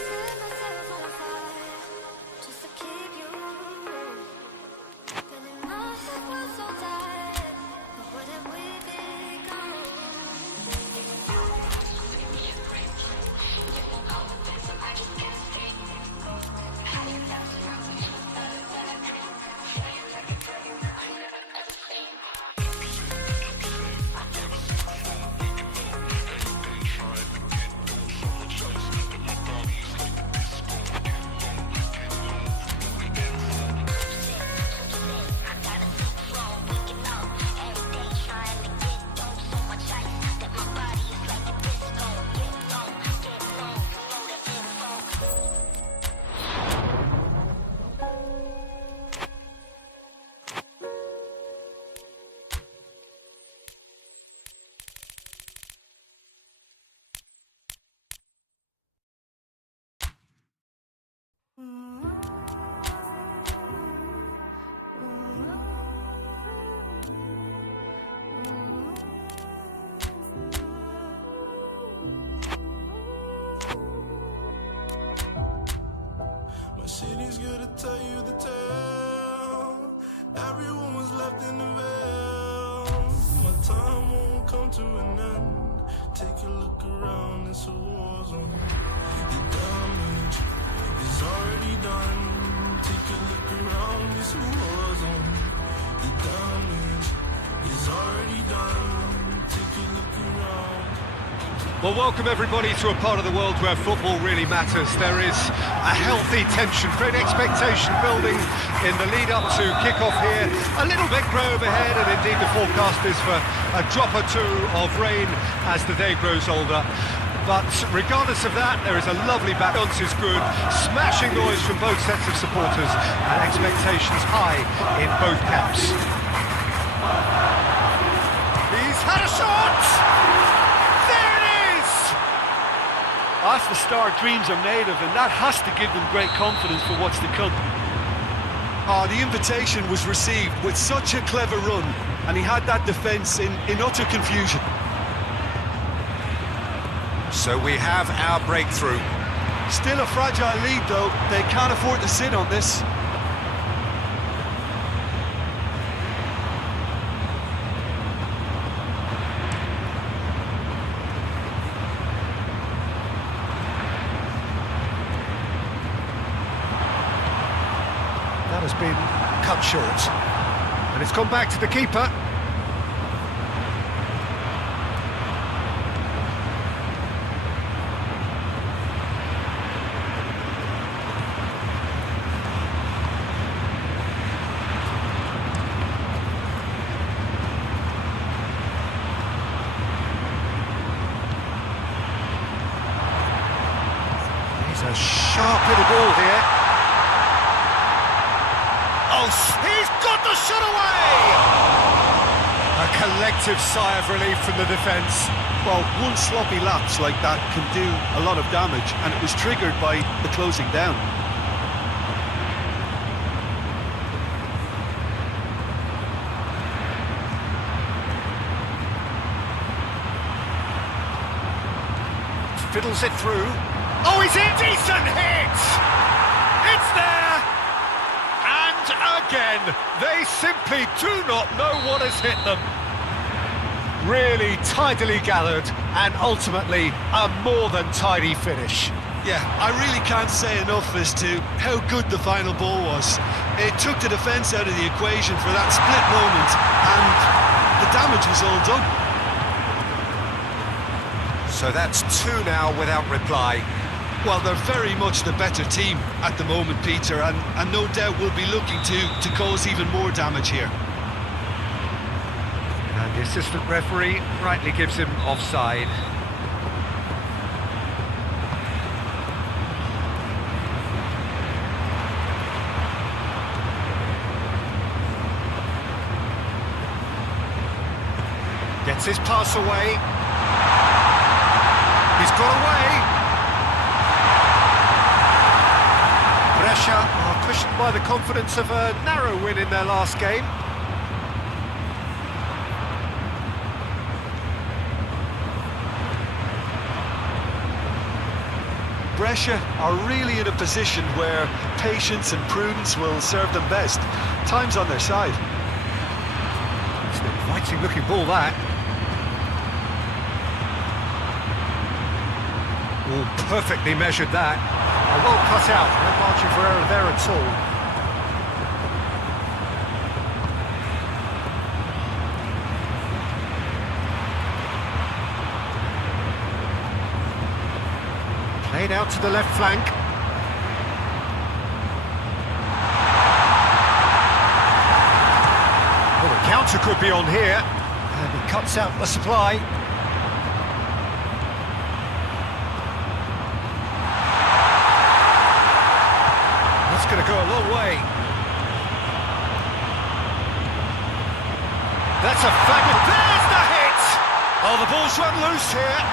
set myself on fire just to keep you. Feeling my head was so tired, but wouldn't we be gone? My city's gonna tell you the tale. Everyone was left in the veil. My time won't come to an end. Take a look around, it's a war zone. The damage is already done. Take a look around, it's a war zone. The damage is already done. Take a look around. Well, welcome everybody to a part of the world where football really matters. There is a healthy tension, great expectation building in the lead up to kick-off here. A little bit grey overhead, and indeed the forecast is for a drop or two of rain as the day grows older. But regardless of that, there is a lovely balance is good, smashing noise from both sets of supporters, and expectations high in both camps. He's had a shot! That's the start dreams are made of, and that has to give them great confidence for what's to come. Oh, the invitation was received with such a clever run, and he had that defence in utter confusion. So we have our breakthrough. Still a fragile lead though, they can't afford to sit on this. That has been cut short, and it's gone back to the keeper. He's a sharp little ball here. Oh, he's got the shot away! A collective sigh of relief from the defence. Well, one sloppy lapse like that can do a lot of damage, and it was triggered by the closing down. Fiddles it through. Oh, he's in! Decent hit! It's there! And again, they simply do not know what has hit them. Really tidily gathered, and ultimately a more than tidy finish. Yeah, I really can't say enough as to how good the final ball was. It took the defence out of the equation for that split moment, and the damage was all done. So that's two now without reply. Well, they're very much the better team at the moment, Peter, and no doubt will be looking to cause even more damage here. And the assistant referee rightly gives him offside. Gets his pass away. He's got away. Brescia are cushioned by the confidence of a narrow win in their last game. Brescia are really in a position where patience and prudence will serve them best. Time's on their side. It's an inviting looking ball, that. Oh, perfectly measured that. Well cut out, no margin for error there at all. Played out to the left flank. Well, the counter could be on here. And he cuts out the supply. That's going to go a long way. That's a fabulous... There's the hit! Oh, the ball's run loose here.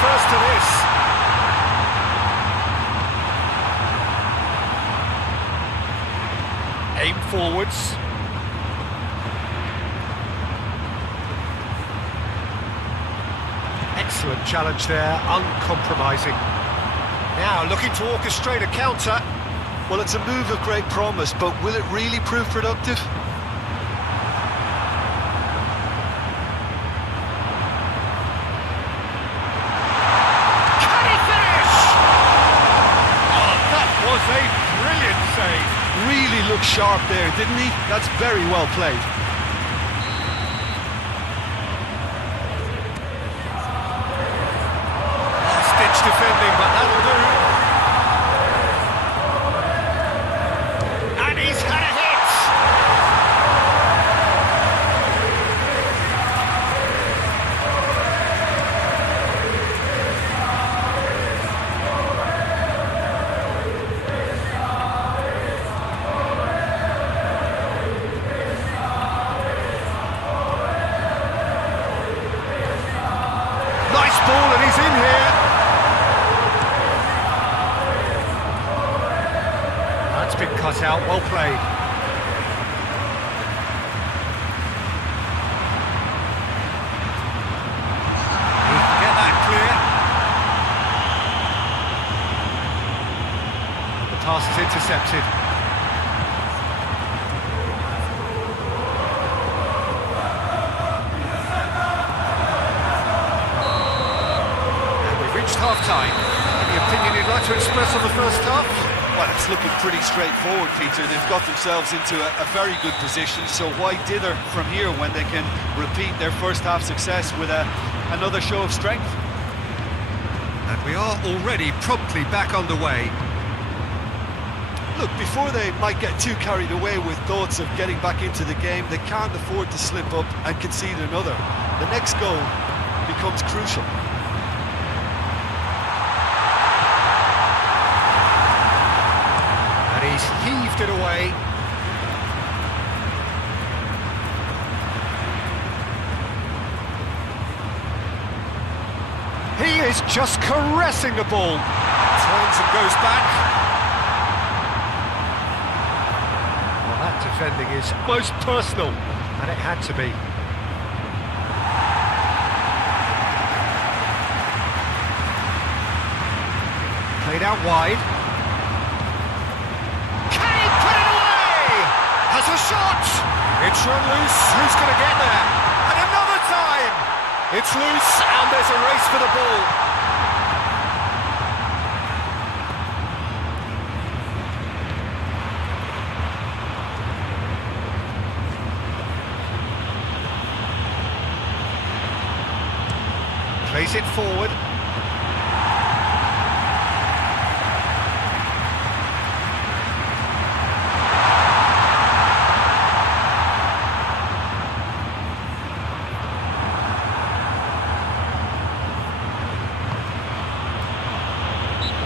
First to this. Aim forwards. Excellent challenge there, uncompromising. Now looking to orchestrate a counter. Well, it's a move of great promise, but will it really prove productive? Really looked sharp there, didn't he? That's very well played. Stitch defending, but that'll do. And he's had a hit! Ball and he's in here. That's been cut out, well played. He can get that clear. The pass is intercepted. Half-time. Any opinion you'd like to express on the first half? Well, it's looking pretty straightforward, Peter. They've got themselves into a very good position, so why dither from here when they can repeat their first half success with another show of strength? And we are already promptly back underway. Look, before they might get too carried away with thoughts of getting back into the game, they can't afford to slip up and concede another. The next goal becomes crucial. He's heaved it away. He is just caressing the ball. Turns and goes back. Well, that defending is most personal, and it had to be. Played out wide. Has a shot! It's run loose, who's going to get there? And another time! It's loose, and there's a race for the ball. Plays it forward.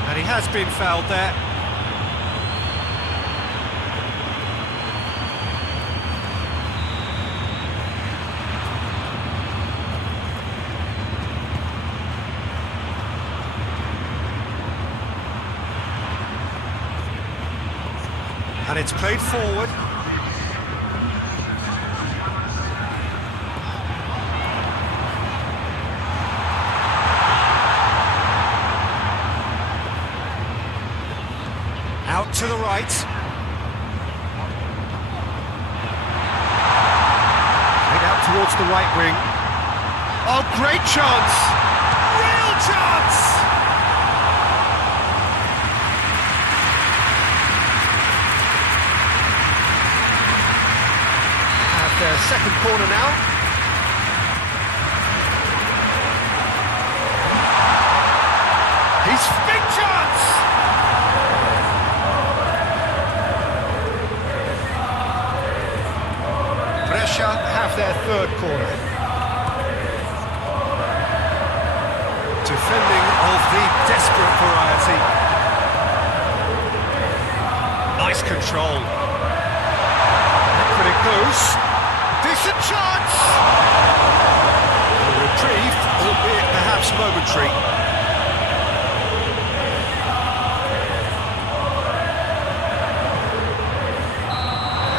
And he has been fouled there. And it's played forward. Out to the right. Played out towards the right wing. Oh, great chance! Real chance! At their second corner now. He's big chance! Brescia have their third corner. Defending of the desperate variety. Nice control. But it goes. Decent chance! A reprieve, albeit perhaps momentary.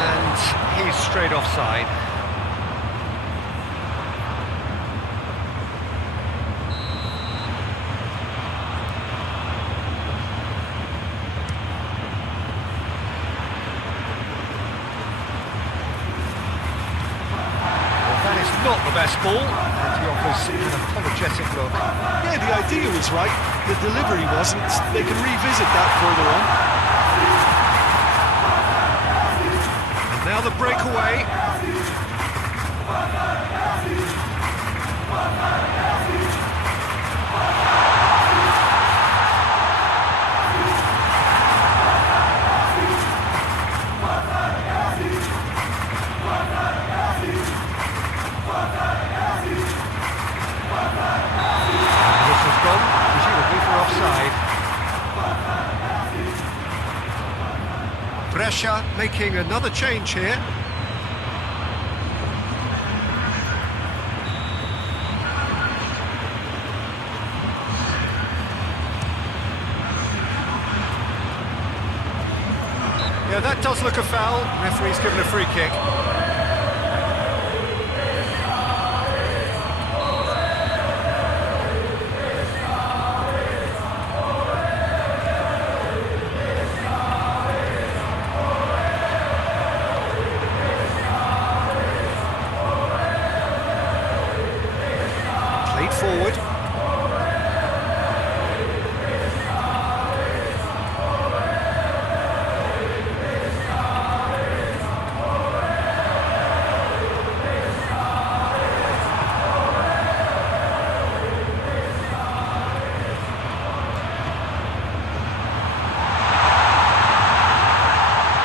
And he's straight offside. Not the best ball, and he offers an apologetic look. Yeah, the idea was right, the delivery wasn't. They can revisit that further on. And now the breakaway. Presumably for offside. Brescia making another change here. Yeah, that does look a foul. Referee's given a free kick. Forward.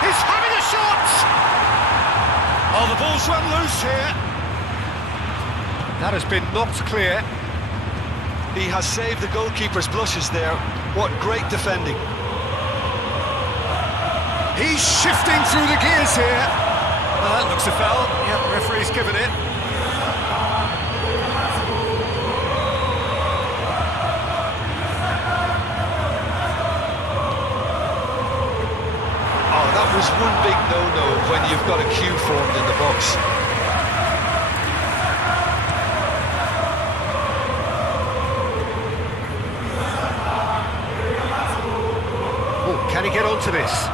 He's having a shot! Oh, the ball's run loose here. That has been knocked clear. He has saved the goalkeeper's blushes there. What great defending. He's shifting through the gears here. That looks a foul. Yep, referee's given it. Oh, that was one big no-no when you've got a queue formed in the box. Can he get onto this?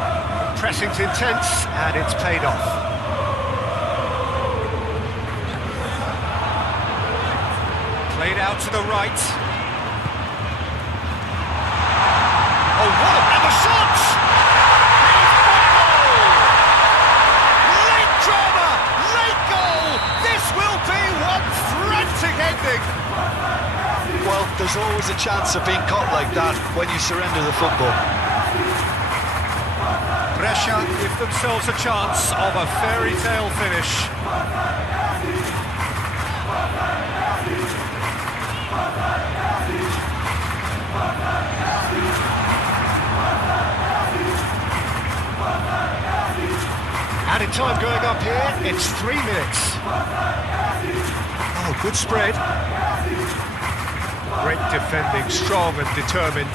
Pressing's intense, and it's paid off. Played out to the right. Oh, what a shot! Late drama! Late goal! This will be one frantic ending! Well, there's always a chance of being caught like that when you surrender the football. Brescia give themselves a chance of a fairy tale finish. Added time going up here, it's 3 minutes. Oh, good spread. Great defending, strong and determined.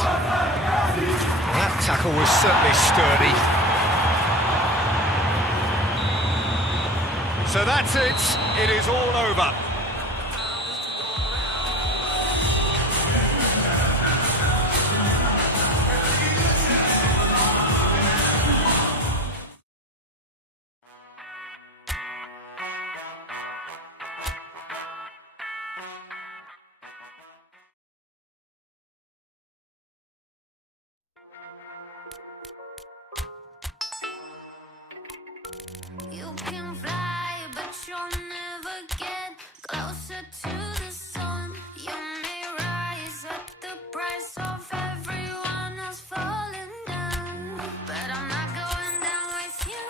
That tackle was certainly sturdy. So that's it. It is all over. You can fly, but you'll never get closer to the sun. You may rise at the price of everyone else falling down, but I'm not going down with you.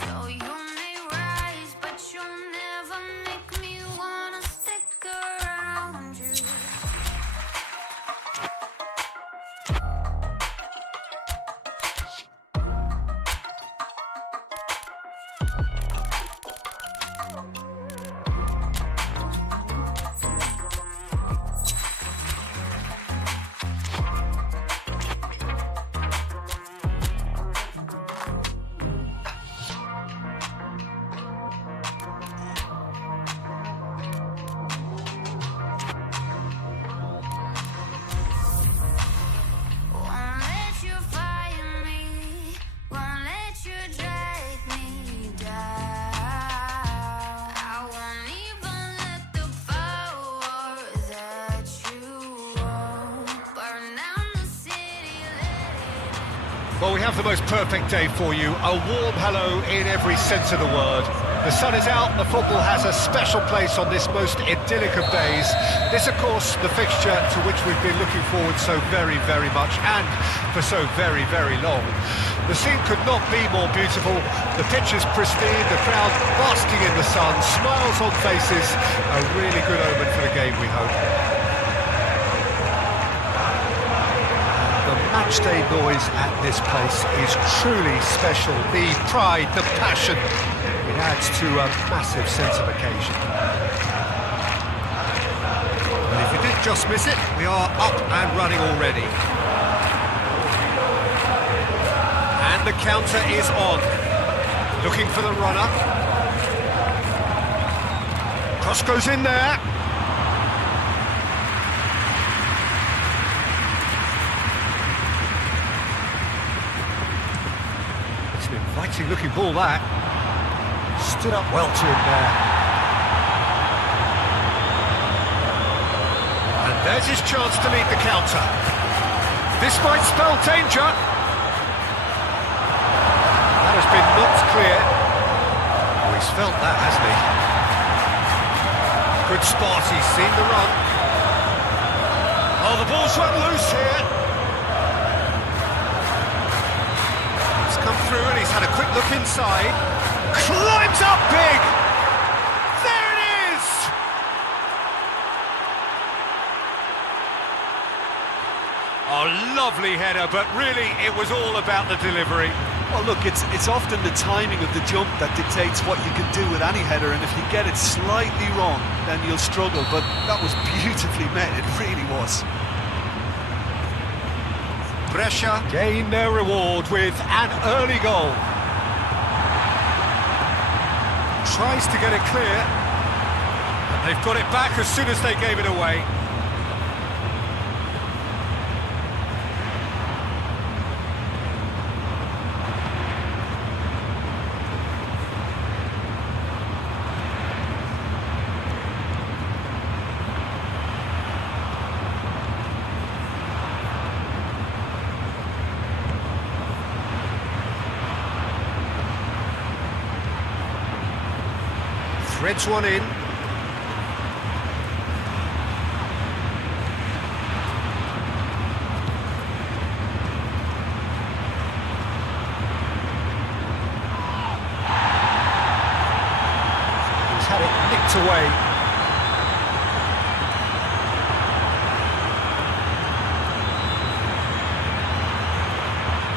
So you may rise, but you'll never make me wanna stick around you. Well, we have the most perfect day for you. A warm hello in every sense of the word. The sun is out, the football has a special place on this most idyllic of days. This, of course, the fixture to which we've been looking forward so very, very much, and for so very, very long. The scene could not be more beautiful. The pitch is pristine, the crowd basking in the sun, smiles on faces. A really good omen for the game, we hope. The matchday noise at this place is truly special. The pride, the passion, it adds to a massive sense of occasion. And if you did just miss it, we are up and running already. And the counter is on. Looking for the runner. Cross goes in there. Inviting looking ball that. Stood up well to him there. And there's his chance to lead the counter. This might spell danger. That has been knocked clear. Oh, he's felt that, hasn't he? Good spot, he's seen the run. Oh, the ball's run loose here. Come through and he's had a quick look inside. Climbs up big! There it is! Oh, lovely header, but really it was all about the delivery. Well, look, it's often the timing of the jump that dictates what you can do with any header, and if you get it slightly wrong, then you'll struggle, but that was beautifully met, it really was. Brescia gain their reward with an early goal. Tries to get it clear. And they've got it back as soon as they gave it away. Threads one in. He's had it nicked away.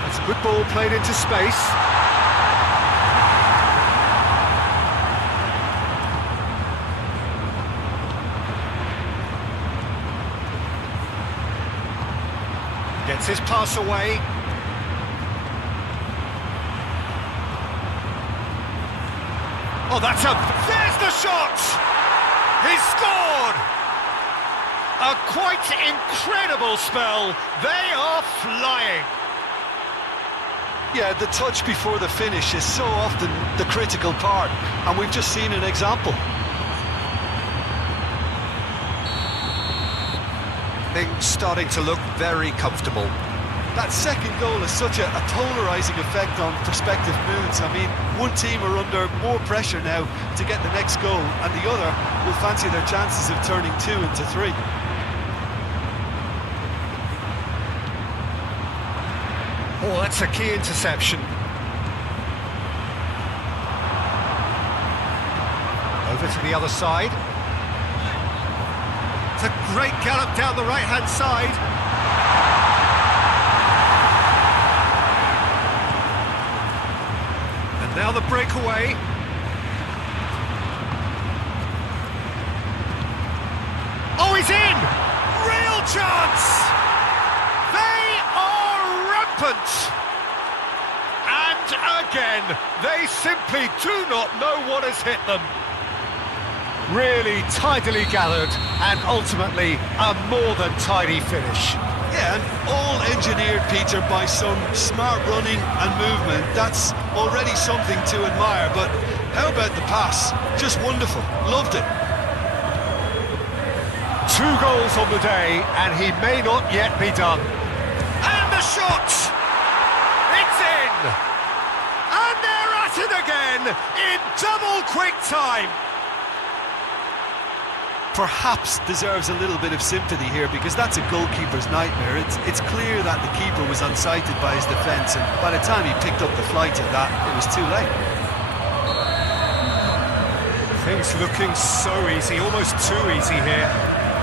That's a good ball played into space. Gets his pass away. Oh, there's the shot! He's scored! A quite incredible spell. They are flying. Yeah, the touch before the finish is so often the critical part, and we've just seen an example. Things starting to look very comfortable. That second goal has such a polarising effect on prospective moods. I mean, one team are under more pressure now to get the next goal, and the other will fancy their chances of turning 2 into 3. Oh, that's a key interception. Over to the other side. It's a great gallop down the right-hand side. And now the breakaway. Oh, he's in! Real chance! They are rampant! And again, they simply do not know what has hit them. Really tidily gathered, and ultimately a more than tidy finish. Yeah, and all engineered, Peter, by some smart running and movement. That's already something to admire, but how about the pass? Just wonderful. Loved it. 2 goals on the day, and he may not yet be done. And the shot! It's in! And they're at it again, in double quick time! Perhaps deserves a little bit of sympathy here, because that's a goalkeeper's nightmare. It's clear that the keeper was unsighted by his defence, and by the time he picked up the flight of that, it was too late. Things looking so easy, almost too easy here.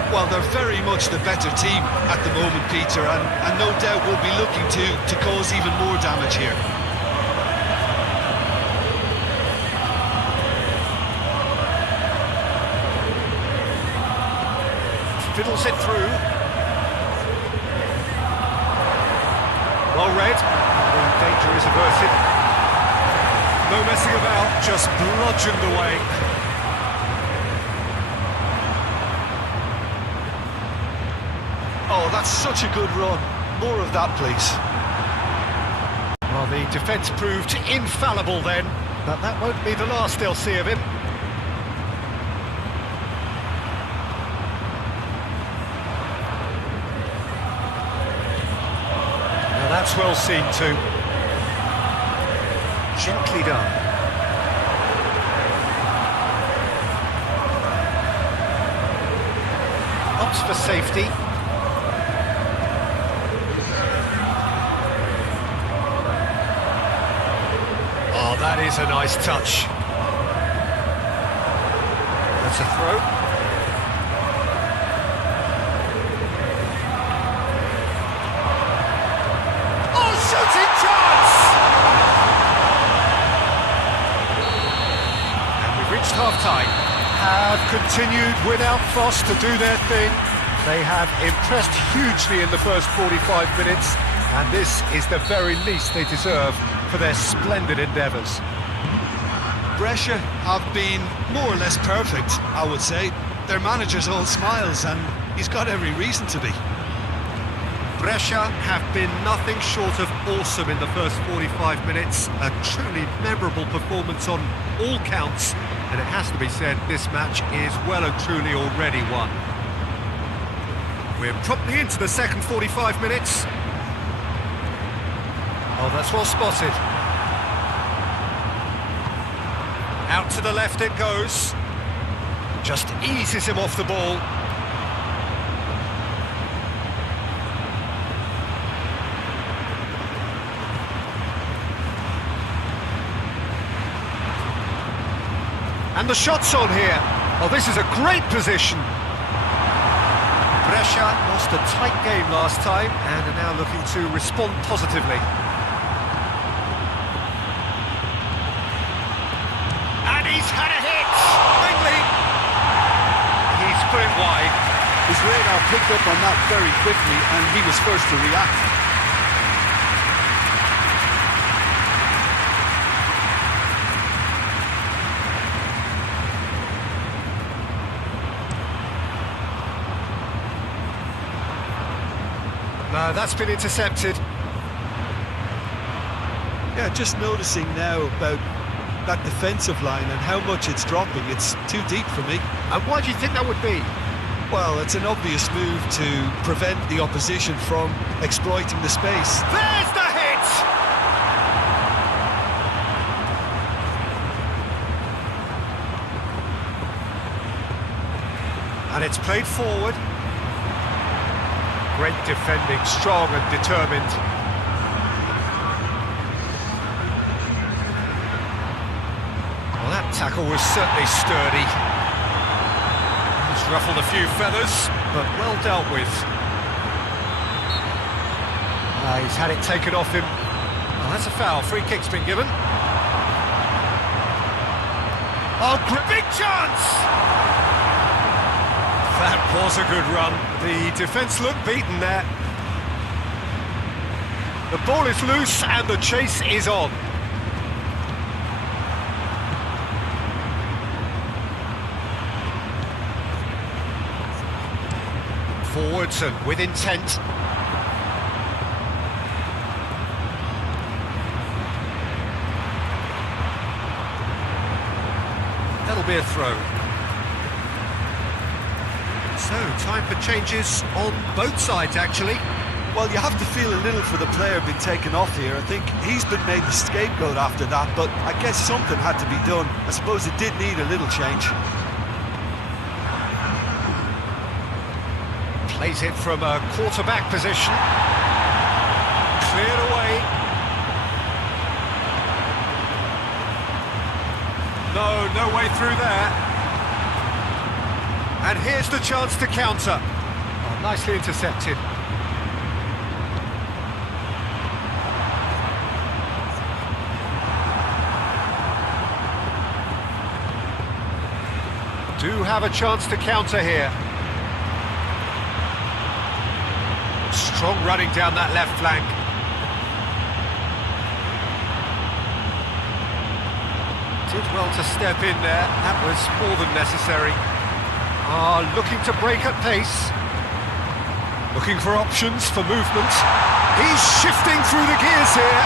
Well, they're very much the better team at the moment, Peter, and no doubt will be looking to cause even more damage here. Fiddles it through. Well read. Danger is averted. No messing about, just bludgeoned away. Oh, that's such a good run. More of that, please. Well, the defence proved infallible then, but that won't be the last they'll see of him. That's well seen too. Gently done. Opts for safety. Oh, that is a nice touch. That's a throw. Half-time have continued without fuss to do their thing. They have impressed hugely in the first 45 minutes, and this is the very least they deserve for their splendid endeavours. Brescia have been more or less perfect, I would say. Their manager's all smiles, and he's got every reason to be. Brescia have been nothing short of awesome in the first 45 minutes. A truly memorable performance on all counts. And it has to be said, this match is well and truly already won. We're promptly into the second 45 minutes. Oh, that's well spotted. Out to the left it goes. Just eases him off the ball. And the shot's on here. Oh, this is a great position. Brescia lost a tight game last time and are now looking to respond positively. And he's had a hit! Bingley! He's put it wide. His radar picked up on that very quickly, and he was first to react. That's been intercepted. Yeah, just noticing now about that defensive line and how much it's dropping. It's too deep for me. And why do you think that would be? Well, it's an obvious move to prevent the opposition from exploiting the space. There's the hit! And it's played forward. Great defending, strong and determined. Well, that tackle was certainly sturdy. He's ruffled a few feathers, but well dealt with. He's had it taken off him. Well, that's a foul. Free kick's been given. Oh, big chance! That was a good run. The defence looked beaten there. The ball is loose and the chase is on. Forwards and with intent. That'll be a throw. So, time for changes on both sides, actually. Well, you have to feel a little for the player being taken off here. I think he's been made the scapegoat after that, but I guess something had to be done. I suppose it did need a little change. Plays it from a quarterback position. Cleared away. No way through there. And here's the chance to counter. Oh, nicely intercepted. Do have a chance to counter here. Strong running down that left flank. Did well to step in there. That was more than necessary. Looking to break at pace. Looking for options for movement. He's shifting through the gears here.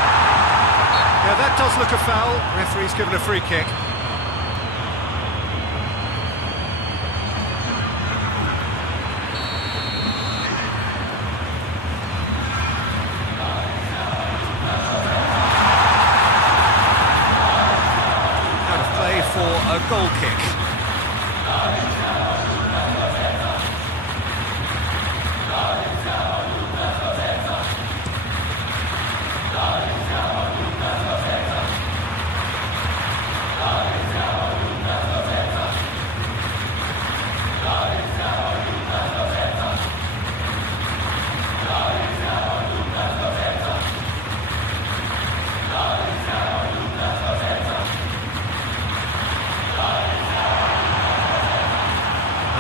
Yeah, that does look a foul. Referee's given a free kick. Out of play for a goal kick.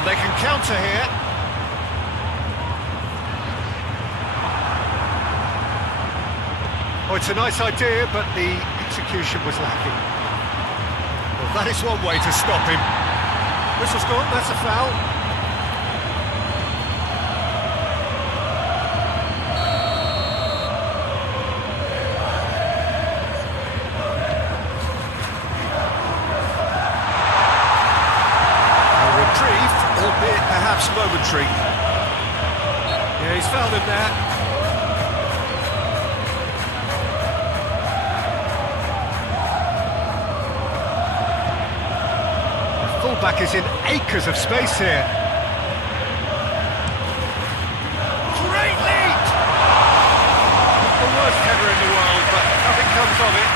They can counter here. Oh, it's a nice idea, but the execution was lacking. Well, that is one way to stop him. Whistle's gone, that's a foul. Albeit perhaps momentary. Yeah, he's fouled him there. The fullback is in acres of space here. Great lead! Not the worst header in the world, but nothing comes of it.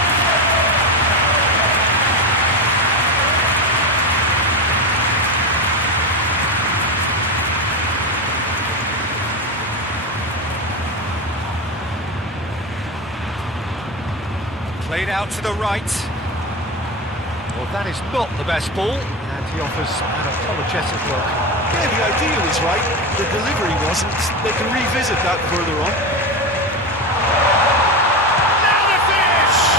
Played out to the right. Well, that is not the best ball, and he offers an apologetic look. Yeah, the idea was right, the delivery wasn't. They can revisit that further on. Now the finish!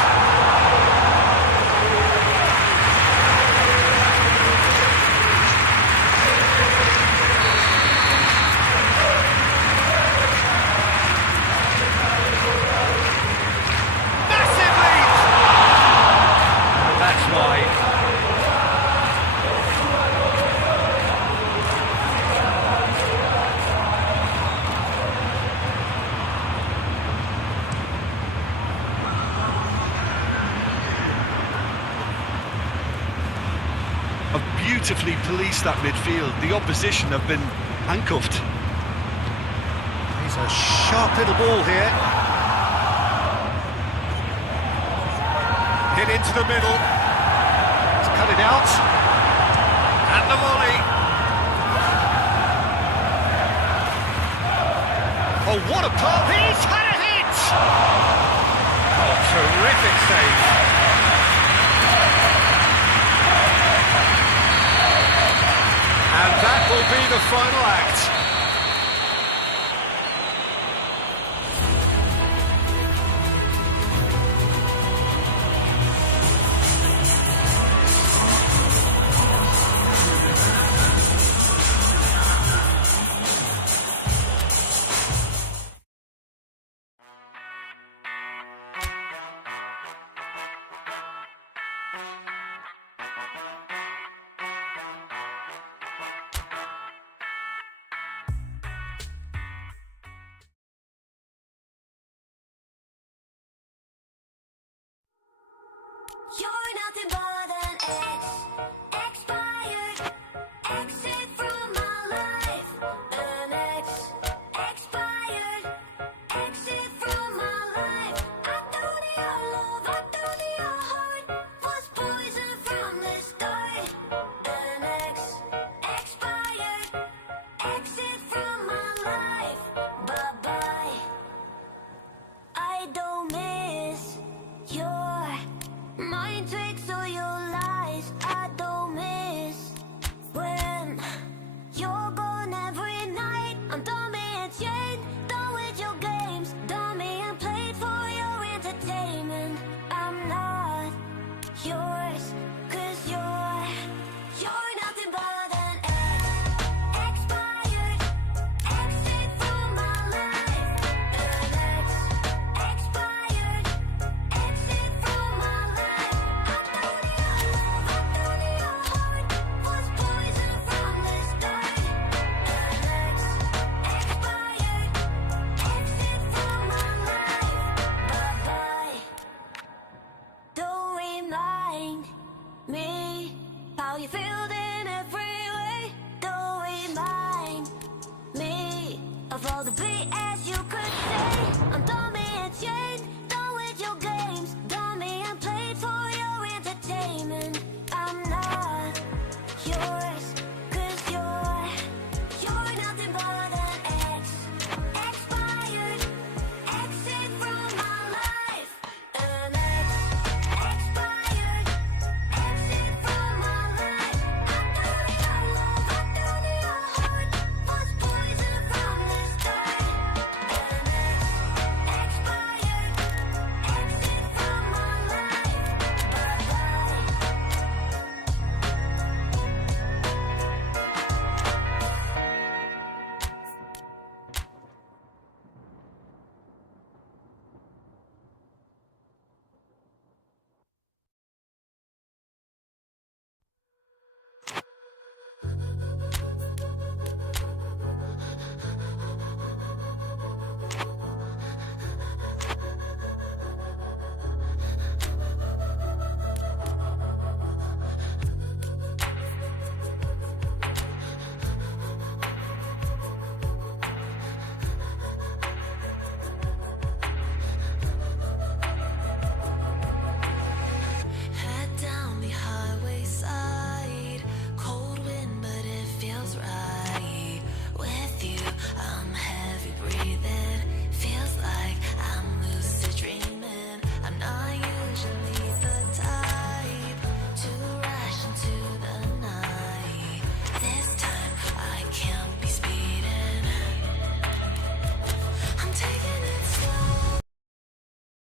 beautifully policed that midfield. The opposition have been handcuffed. He's a sharp little ball here. Hit into the middle. He's cut it out. And the volley. Oh, what a pass! He's had a hit! Oh, terrific save. And that will be the final act. You're nothing but an expired exit from my life. An expired exit from my life. I thought your love, I thought your heart was poison from the start. An expired exit from my life. Bye bye. I don't miss your mind tricks or your lies. I don't miss when you're gone every night. I'm done being chained, done with your games, done being played for your entertainment. I'm not yours, 'cause you're nothing but an expired exit from my life. An expired exit from my life. I thought your love, I thought your heart was poison from the start. An expired exit from my life. Bye bye. Don't remind me how you feel